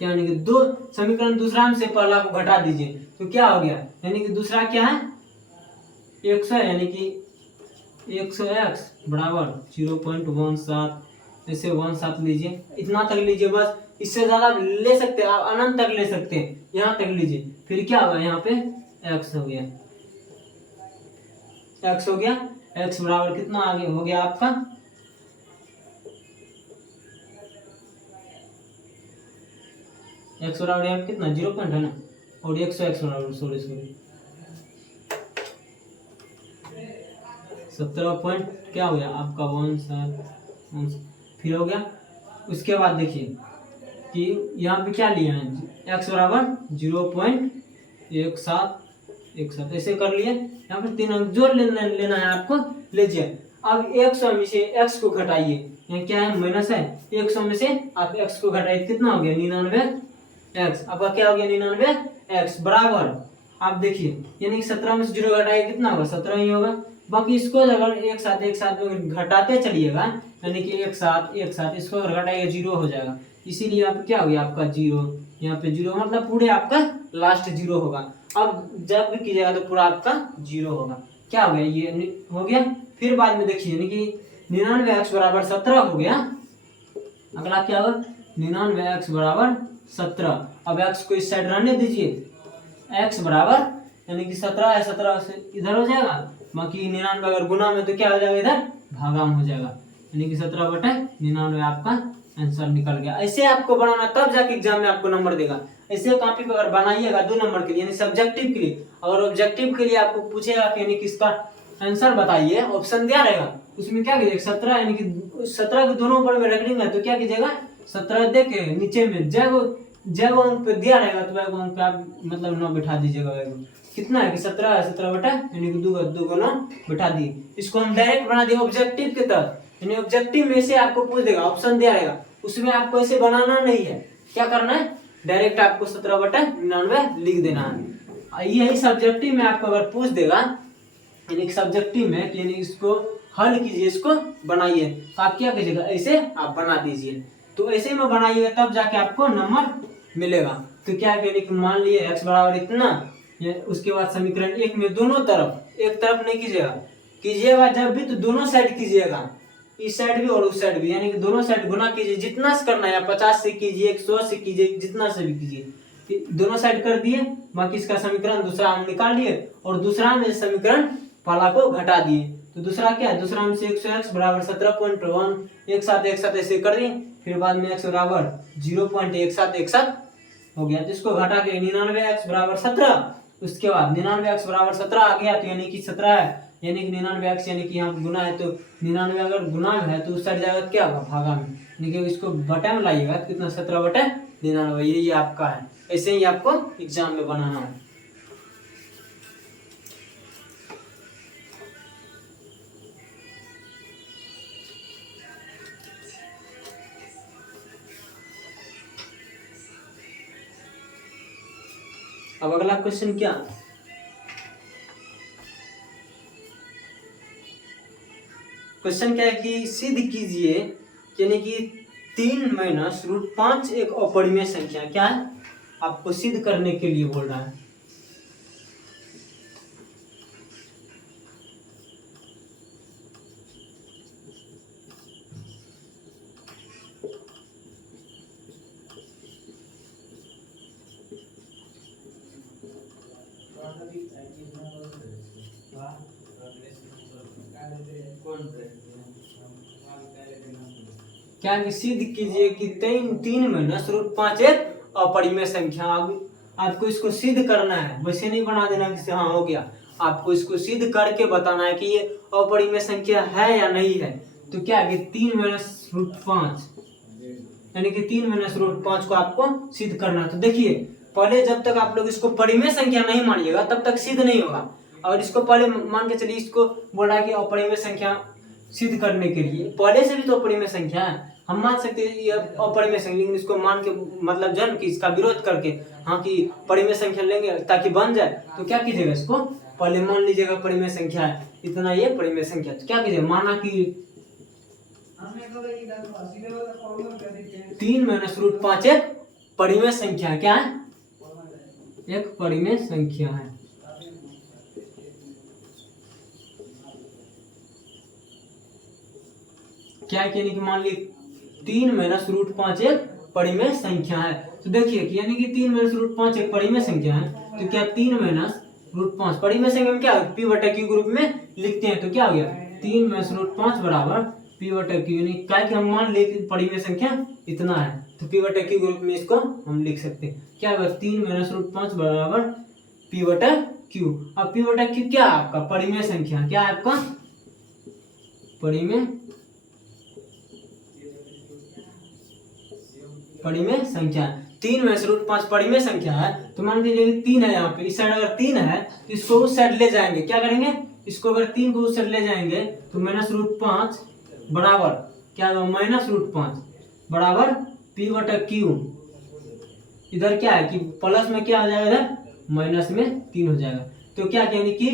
यानी कि 2 समीकरण दूसरा में से पहला को घटा दीजिए तो क्या हो गया यानी कि दूसरा क्या है 100, यानी कि 100x बराबर 0.17 ऐसे 17 लीजिए, इतना तक लीजिए बस, इससे ज्यादा ले सकते हैं आप अनंत तक ले सकते हैं, यहाँ तक लीजिए। फिर क्या होगा यहाँ पे x हो गया, x हो गया, x बराबर कितना आगे हो गया आपका x बराबर यहाँ कितना 0 पॉइंट है ना, और x बराबर 17 पॉइंट क्या हो गया आपका 1 फिर हो गया। उसके बाद देखिए कि यहाँ पे क्या लिया है, x बराबर 0.17 ऐसे कर लिए। यहाँ पे 3 अंक जोड़ लेना है आपको, लीजिए। अब 100 में से x को घटाइए, यहाँ क्या है माइनस है, 100 में से आप x को घटाइए, कितना हो गया 99x। आपका क्या हो गया 99x बराबर, आप देखिए यानी 17 में से 0 घटाइए कितना होगा 17 ही होगा। बाकी इसको अगर एक साथ में घटाते चलिएगा, यानी कि एक साथ इसको अगर घटाइएगा 0 हो जाएगा। इसीलिए आप क्या हो गया आपका 0, यहाँ पे 0 मतलब पूरे आपका लास्ट 0 होगा। अब जब भी कीजिएगा तो पूरा आपका 0 होगा। क्या हो गया ये हो गया। फिर बाद में देखिए यानी कि 99x बराबर 17 हो गया। अगला क्या होगा 99x बराबर 17। अब x को इस साइड रहने दीजिए, x बराबर यानी कि 17 है, 17 से इधर हो जाएगा, बाकी 99 अगर गुना में तो क्या हो जाएगा इधर भागा में हो जाएगा, यानी कि 17/99 आपका आंसर निकल गया। ऐसे आपको बनाना तब जाके एग्जाम में आपको नंबर देगा। ऐसे कॉपी पर अगर बनाइएगा 2 नंबर के लिए यानी सब्जेक्टिव के लिए, और ऑब्जेक्टिव के लिए आपको पूछेगा कि यानी किसका आंसर बताइए, ऑप्शन दिया रहेगा, उसमें क्या कीजिएगा 17 यानी कि 17 के दोनों ऊपर में रख देंगे तो क्या कीजिएगा 17 दे के नीचे में जब अंक पे दिया रहेगा तो वह अंक पे आप मतलब 9 बिठा दीजिएगा। कितना है कि 17 है, 17 बटा यानी कि 2 को 9 बिठा दिए। इसको हम डायरेक्ट बना दिए ऑब्जेक्टिव के तहत, यानी ऑब्जेक्टिव में से आपको पूछ देगा, ऑप्शन दिया रहेगा, उसमें आपको ऐसे बनाना नहीं है। क्या करना है डायरेक्ट आपको 17/99 लिख देना है। यही सब्जेक्टिव में आपको अगर पूछ देगा यानी कि सब्जेक्टिव में यानी इसको हल कीजिए, इसको बनाइए, तो आप क्या कीजिएगा ऐसे आप बना दीजिए। तो ऐसे में बनाइएगा तब जाके आपको नंबर मिलेगा। तो क्या यानी कि मान लिए x बराबर इतना, उसके बाद समीकरण 1 में दोनों तरफ, एक तरफ नहीं कीजिएगा जब भी तो दोनों साइड कीजिएगा, इस साइड भी और उस साइड भी, यानी कि दोनों साइड गुना कीजिए, जितना से करना है 50 से कीजिए, 100 से कीजिए, जितना से भी कीजिए, दोनों साइड कर दिए। बाकी इसका समीकरण दूसरा हम निकाल लिए और दूसरा में समीकरण पहला को घटा दिए। तो दूसरा क्या है, दूसरा में से 100x बराबर 17.1 एक साथ ऐसे कर दिए। फिर बाद में x बराबर 0.1717 हो गया, तो इसको घटा के 99x बराबर 17। उसके बाद 99x बराबर 17 आ गया, तो यानी कि 17 है, यानी कि 99x यानी कि यहाँ गुना है, तो 99 अगर गुना में है तो उस साइड जाएगा क्या होगा भागा में, यानी कि इसको बटा में लाइएगा तो कितना 17/99 ये आपका है। ऐसे ही आपको एग्जाम में बनाना है। अब अगला क्वेश्चन क्या, क्वेश्चन क्या है कि सिद्ध कीजिए यानी कि 3 - √5 एक अपरिमेय संख्या। क्या है आपको सिद्ध करने के लिए बोल रहा है। क्या सिद्ध कीजिए कि 3 - √5 एक अपरिमेय संख्या। आपको इसको सिद्ध करना है, वैसे नहीं बना देना कि हाँ हो गया, आपको इसको सिद्ध करके बताना है कि ये अपरिमेय संख्या है या नहीं है। तो क्या कि 3 - √5 यानी कि 3 - √5 को आपको सिद्ध करना है। तो देखिए पहले जब तक आप लोग इसको परिमेय संख्या नहीं मानिएगा तब तक सिद्ध नहीं होगा। और इसको पहले मान के चलिए, इसको बोला कि अपरिमेय संख्या सिद्ध करने के लिए पहले से भी तो अपरिमेय संख्या है, हम मान सकते हैं ये अपरिमेय संख्या, लेकिन इसको मान के मतलब जन कि इसका विरोध करके हाँ कि परिमेय संख्या लेंगे ताकि बन जाए। तो क्या कीजिएगा इसको पहले मान लीजिएगा परिमेय संख्या है इतना, ये परिमेय संख्या। तो क्या कीजिएगा माना कि 3 - √5 एक परिमेय संख्या है। क्या है एक परिमेय संख्या है। क्या यानी कि मान ली 3 - √5 एक परिमेय संख्या है। तो देखिए कि यानी कि 3 - √5 एक परिमेय संख्या है, तो क्या 3 - √5 परिमेय संख्या में क्या p/q ग्रुप में लिखते हैं। तो क्या हो गया 3 - √5 बराबर P बटा Q, यानी क्या कि हम मान ले कि परिमेय संख्या इतना है, तो P बटा Q ग्रुप में इसको हम लिख सकते हैं। क्या होगा 3 - √5 बराबर P बटा Q। अब P बटा Q क्या है आपका परिमेय संख्या, क्या है आपका परिमेय संख्या। 3 में से √5 परिमेय संख्या है, तो मान लीजिए 3 है यहाँ पे, इस साइड अगर 3 है तो इसको उस साइड ले जाएंगे, क्या करेंगे इसको अगर 3 को उस साइड ले जाएंगे तो -√5 बराबर क्या होगा -√5 बराबर P बटा Q। इधर क्या है कि प्लस में क्या हो जाएगा, इधर माइनस में 3 हो जाएगा, तो क्या यानी कि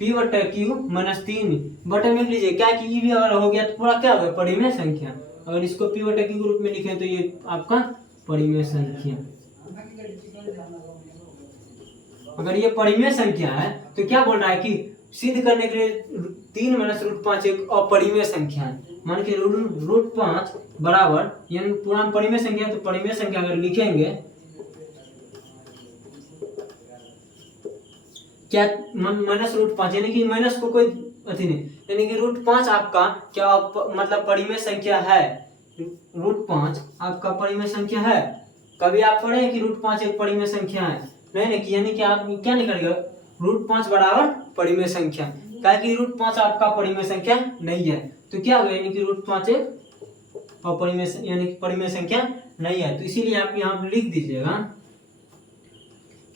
P बटा Q -3 बटे में लीजिए क्या कि ये भी अगर हो गया तो पूरा क्या होगा परिमेय संख्या। अगर इसको P बटा Q ग्रुप में लिखें तो ये आपका परिमेय संख्या। अगर ये परिमेय संख्या है तो क्या बोल रहा है कि सिद्ध करने के लिए 3 - √5 एक अपरिमेय संख्या है। मान के √5 बराबर यानी पूरा परिमेय संख्या है, तो परिमेय संख्या अगर लिखेंगे क्या -√5 यानी कि माइनस को कोई अथी नहीं, यानी कि √5 आपका क्या मतलब परिमेय संख्या है। √5 आपका परिमेय संख्या है। कभी आप पढ़े कि √5 एक परिमेय संख्या है, नहीं कि यानी कि आप क्या निकलेगा √5 बराबर परिमेय संख्या, क्या कि √5 आपका परिमेय संख्या नहीं है, तो क्या होगा यानी कि √5 एक अपरिमेय यानी कि परिमेय संख्या नहीं है। तो इसीलिए आप यहाँ पर लिख दीजिएगा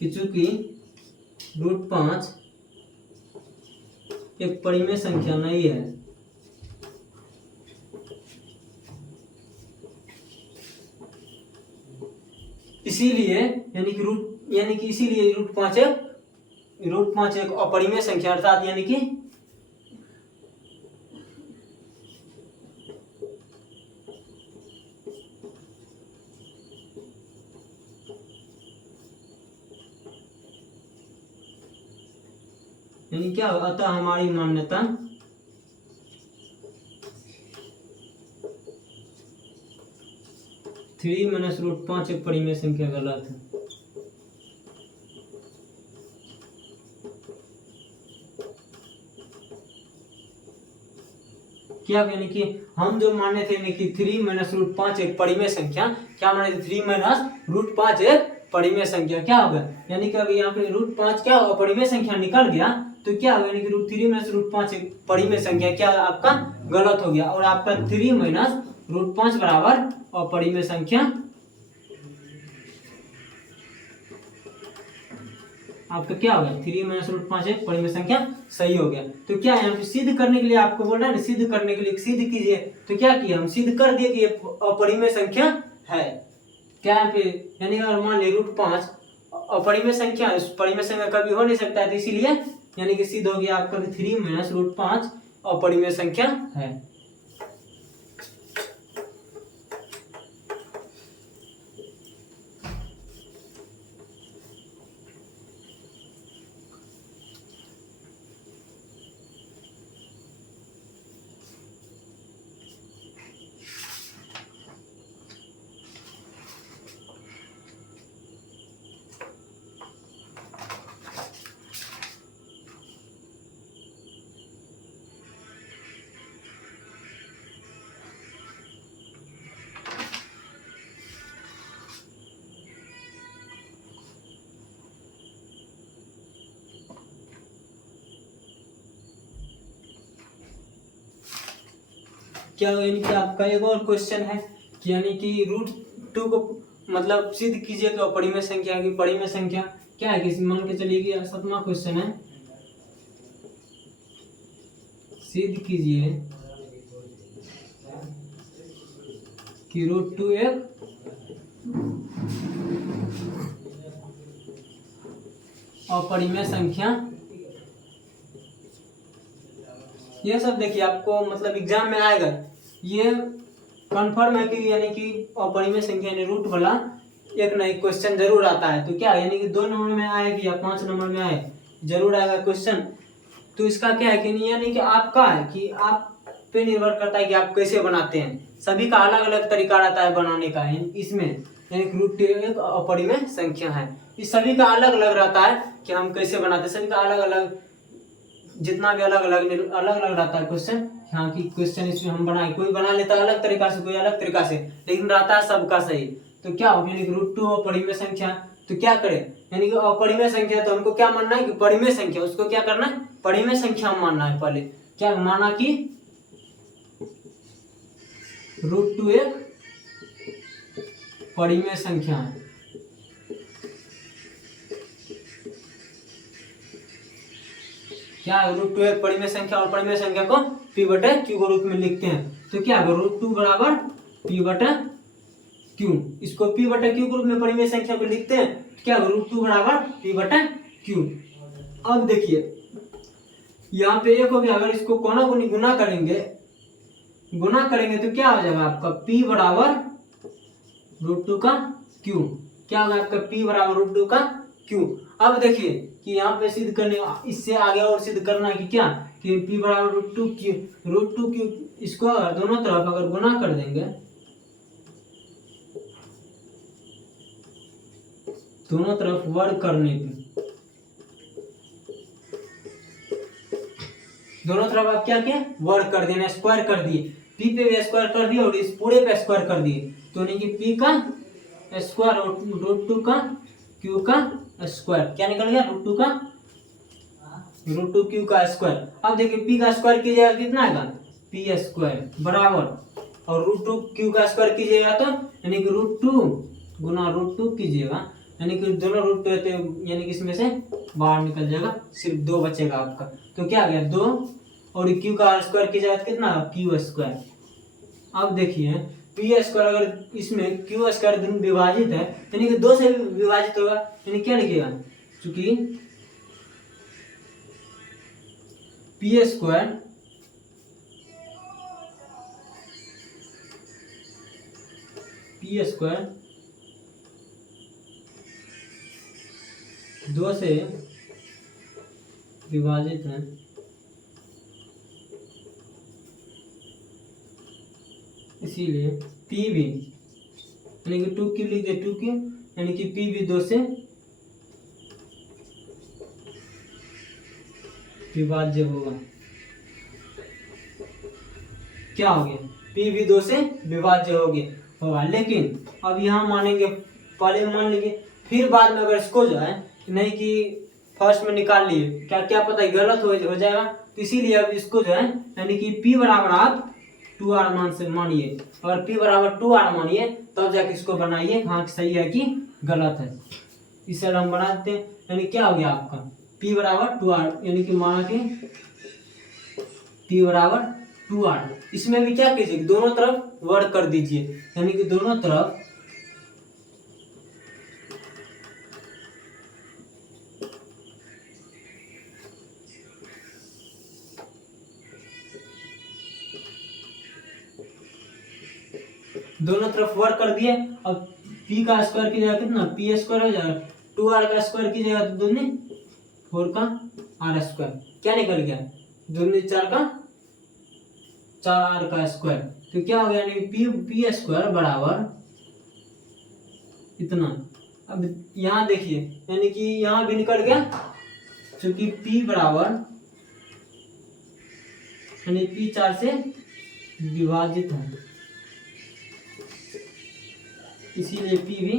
कि चूंकि √5 एक परिमेय संख्या नहीं है, इसीलिए यानी कि इसीलिए √5 एक अपरिमेय संख्या, अर्थात यानी कि क्या, अतः हमारी मान्यता -√5 एक परिमेय संख्या गलत है। क्या यानी कि हम जो माने थे यानी कि 3 - √5 एक परिमेय संख्या, क्या माने थे 3 - √5 एक परिमेय संख्या, क्या होगा यानी कि अगर यहाँ पे √5 क्या होगा परिमेय संख्या निकल गया, तो क्या होगा यानी कि 3 - √5 एक परिमेय संख्या क्या आपका गलत हो गया, और आपका 3 - √5 बराबर अपरिमेय संख्या आपका क्या होगा 3 - √5 एक परिमेय संख्या सही हो गया। तो क्या यहाँ पे सिद्ध करने के लिए आपको बोल रहा है ना, सिद्ध करने के लिए सिद्ध कीजिए, तो क्या किया हम सिद्ध कर दिए कि ये अपरिमेय संख्या है। क्या यहाँ पे यानी अगर मान ली √5 अपरिमेय संख्या है, परिमेय संख्या कभी हो नहीं सकता है, तो इसीलिए यानी कि सिद्ध हो गया आपका 3 - √5 अपरिमेय संख्या है। क्या यानी कि आपका एक और क्वेश्चन है कि यानी कि √2 को मतलब सिद्ध कीजिए तो अपरिमेय संख्या की परिमेय संख्या क्या है, किसी मान के चलिए कि 7वां क्वेश्चन है, सिद्ध कीजिए कि √2 एक अपरिमेय संख्या। ये सब देखिए आपको मतलब एग्जाम में आएगा, ये कंफर्म है कि यानी कि अपरिमेय संख्या यानी रूट वाला एक ना एक क्वेश्चन जरूर आता है। तो क्या यानी कि 2 नंबर में आएगी या 5 नंबर में आए जरूर आएगा क्वेश्चन। तो इसका क्या है कि यानी कि आपका है कि आप पे निर्भर करता है कि आप कैसे बनाते हैं, सभी का अलग अलग तरीका रहता है बनाने का। इसमें यानी कि √2 एक अपरिमेय संख्या है, इस सभी का अलग अलग रहता है कि हम कैसे बनाते हैं, सभी का अलग अलग जितना भी अलग अलग रहता है क्वेश्चन हाँ कि क्वेश्चन इसमें हम बनाए, कोई बना लेता है अलग तरीका से, कोई अलग तरीका से, लेकिन रहता है सबका सही। तो क्या हो, यानी कि √2 अपरिमेय संख्या, तो क्या करें, यानी कि अपरिमेय संख्या तो हमको क्या मानना है कि परिमेय संख्या, उसको क्या करना है, परिमेय संख्या मानना है। पहले क्या माना कि √2 एक परिमेय संख्या है। क्या है, √2 एक परिमेय संख्या, और परिमेय संख्या को p/q के रूप में लिखते हैं। तो क्या है, √2 बराबर p/q, इसको p/q के रूप में परिमेय संख्या को लिखते हैं। तो क्या है, √2 बराबर p/q। अब देखिए यहाँ पे एक हो गया, अगर इसको कोना कोनी गुना करेंगे तो क्या हो जाएगा आपका p बराबर √2 का q, क्या होगा आपका p बराबर √2 का q। अब देखिए कि यहाँ पे सिद्ध करने, इससे आगे और सिद्ध करना है कि क्या, कि p बराबर √2q, इसको दोनों तरफ अगर गुना कर देंगे, दोनों तरफ वर्ग करने पे, दोनों तरफ आप क्या किए, वर्ग कर देना, स्क्वायर कर दिए, p पे भी स्क्वायर कर दिए और इस पूरे पे स्क्वायर कर दिए, तो यानी कि p का स्क्वायर और √2 का q का स्क्वायर, क्या निकल गया, √2q का स्क्वायर। अब देखिए p का स्क्वायर कीजिएगा कितना आएगा, p² बराबर, और √2q का स्क्वायर कीजिएगा तो यानी कि √2 गुना √2 कीजिएगा, यानी कि दोनों √2 होते हैं, यानी कि इसमें से बाहर निकल जाएगा, सिर्फ 2 बचेगा आपका। तो क्या आ गया 2, और q का स्क्वायर कीजिएगा तो कितना, q²। अब देखिए p² अगर इसमें q² विभाजित है, यानी कि 2 से विभाजित होगा, यानी क्या लिखिएगा, चूंकि p² 2 से विभाजित है, इसीलिए p भी, यानी कि 2q लिख दे, 2q, यानी कि p भी 2 से विभाज्य होगा। क्या हो गया, p भी 2 से विभाज्य होगा। लेकिन अब यहाँ मानेंगे, पहले मान लेंगे, फिर बाद में अगर इसको जो है नहीं कि फर्स्ट में निकाल लिए, क्या क्या पता गलत हो जाएगा, तो इसीलिए अब इसको जो है यानी कि p बराबर आप 2r मान से मानिए, और p बराबर 2r मानिए, तब जाके इसको बनाइए हाँ सही है कि गलत है। इसे हम बना देते हैं, यानी क्या हो गया आपका p बराबर 2r, यानी कि माना कि p बराबर 2r। इसमें भी क्या कीजिए, दोनों तरफ वर्ग कर दीजिए, यानी कि दोनों तरफ वर्क कर दिए। अब p का स्क्वायर कीजिएगा कितना, p² हो जाएगा, 2r का स्क्वायर कीजिएगा तो दूनी 4 का r², क्या निकल गया, दूनी 4 का 4r का स्क्वायर। तो क्या हो गया, यानी p² बराबर इतना। अब यहाँ देखिए, यानी कि यहाँ भी निकल गया, क्योंकि p बराबर यानी p 4 से विभाजित है, इसीलिए p भी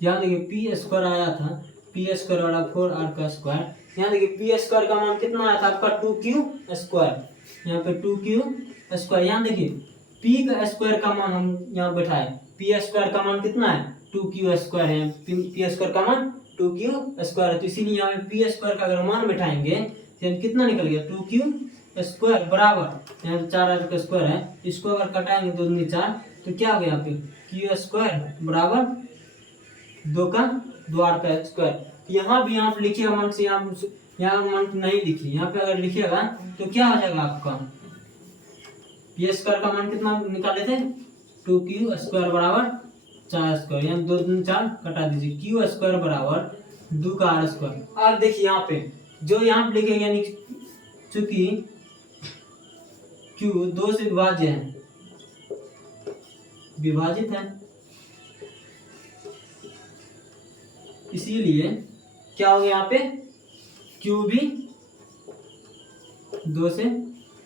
यहाँ देखिए p² आया था, p² वाला 4r का स्क्वायर, यहाँ देखिए p² का मान कितना आया था आपका 2q², यहाँ पे 2q², यहाँ देखिए p का स्क्वायर का मान हम यहाँ बैठाए, p² का मान कितना है 2q² है, p² का मान 2q² है, तो इसीलिए यहाँ पे p² का अगर मान बैठाएंगे तो कितना निकल गया 2q² बराबर, यहाँ 4r का स्क्वायर है, इसको अगर कटाएंगे 2 दूनी 4, तो क्या हो गया यहाँ पे q² बराबर 2 का 2r का स्क्वायर। यहाँ भी आप लिखिएगा मन से, यहाँ मन नहीं लिखिए, यहाँ पे अगर लिखिएगा तो क्या हो जाएगा आपका p² का मान कितना निकाले थे 2q² बराबर 4², यहाँ 2 दूनी 4 कटा दीजिए, q² बराबर 2 का r²। अब देखिए यहाँ पे जो यहाँ पे लिखेंगे, यानी चूंकि q 2 से विभाज्य है, विभाजित है, इसीलिए क्या हो गया यहाँ पे Q भी 2 से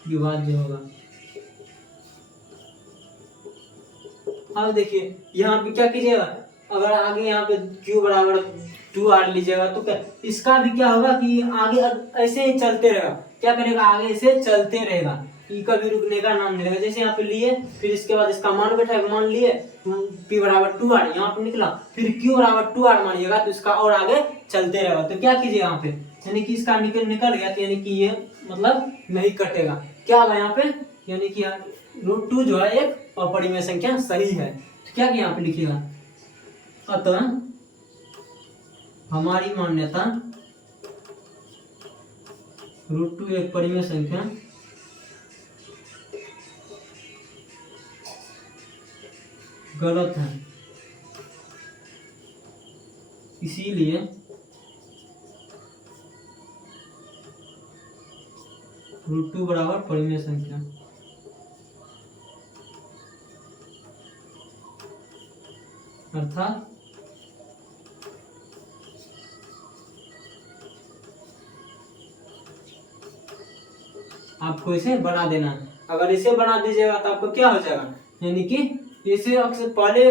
विभाज्य होगा। अब देखिए यहाँ पे क्या कीजिएगा, अगर आगे यहाँ पे Q बराबर 2R लीजिएगा तो क्या इसका भी क्या होगा कि आगे ऐसे ही चलते रहेगा, क्या करेगा आगे ऐसे चलते रहेगा, ई कभी रुकने का नाम नहीं लेगा। जैसे यहाँ पे लिए, फिर इसके बाद इसका मान बैठा, मान लिए P बराबर 2R यहाँ पे निकला, फिर Q बराबर 2R मानिएगा तो इसका और आगे चलते रहेगा। तो क्या कीजिए यहाँ पे, यानी कि इसका निकल गया, तो यानी कि ये मतलब नहीं कटेगा। क्या होगा यहाँ पे, यानी कि √2 जो है एक अपरिमेय संख्या सही है। तो क्या यहाँ पे लिखिएगा, अतः हमारी मान्यता √2 एक परिमेय संख्या गलत है, इसीलिए √2 बराबर परिमेय संख्या। अर्थात आपको इसे बना देना है। अगर इसे बना दीजिएगा तो आपको क्या हो जाएगा, यानी कि इसे अक्सर पहले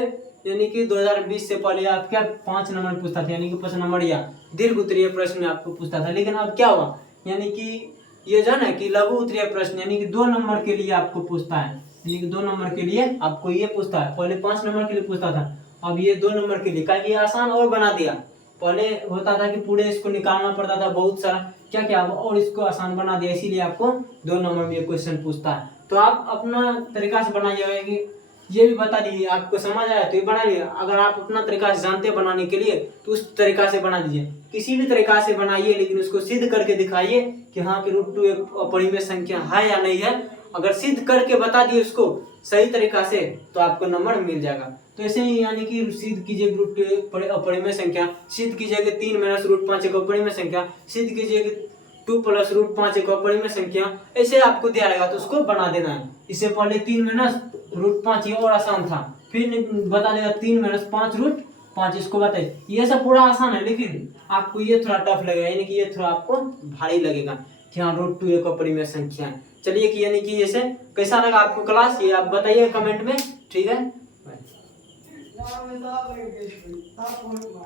यानी कि 2020 से पहले आप क्या 5 नंबर पूछता था, यानी कि 5 नंबर या दीर्घ उत्तरीय प्रश्न में आपको पूछता था। लेकिन अब क्या हुआ, यानी कि ये जो है ना कि लघु उत्तरीय प्रश्न यानी कि 2 नंबर के लिए आपको पूछता है, यानी कि 2 नंबर के लिए आपको ये पूछता है। पहले 5 नंबर के लिए पूछता था, अब ये 2 नंबर के लिए, क्या ये आसान और बना दिया। पहले होता था कि पूरे इसको निकालना पड़ता था बहुत सारा, क्या क्या और इसको आसान बना दिया, इसीलिए आपको 2 नंबर में ये क्वेश्चन पूछता है। तो आप अपना तरीका से बनाइएगा कि ये भी बता दीजिए, आपको समझ आया तो ये बना लीजिए। अगर आप अपना तरीका से जानते हैं बनाने के लिए तो उस तरीका से बना दीजिए, किसी भी तरीका से बनाइए, लेकिन उसको सिद्ध करके दिखाइए कि हाँ कि √2 एक अपरिमेय संख्या है या नहीं है। अगर सिद्ध करके बता दिए उसको सही तरीका से तो आपको नंबर मिल जाएगा। तो ऐसे ही यानी कि सिद्ध कीजिए √2 एक अपरिमेय संख्या, सिद्ध कीजिए कि 3 - √5 एक अपरिमेय संख्या, सिद्ध कीजिए कि 2 + √5 एक अपरिमेय संख्या, ऐसे आपको दिया रहेगा तो उसको बना देना है। इससे पहले 3 - √5 ये और आसान था, फिर बता देगा 3 - 5 √5, इसको बताइए। ये सब पूरा आसान है, लेकिन आपको ये थोड़ा टफ लगेगा, यानी कि ये थोड़ा आपको भारी लगेगा कि हाँ √2 एक अपरिमेय संख्या है। चलिए कि यानी कि जैसे कैसा लगा आपको क्लास, ये आप बताइए कमेंट में, ठीक है।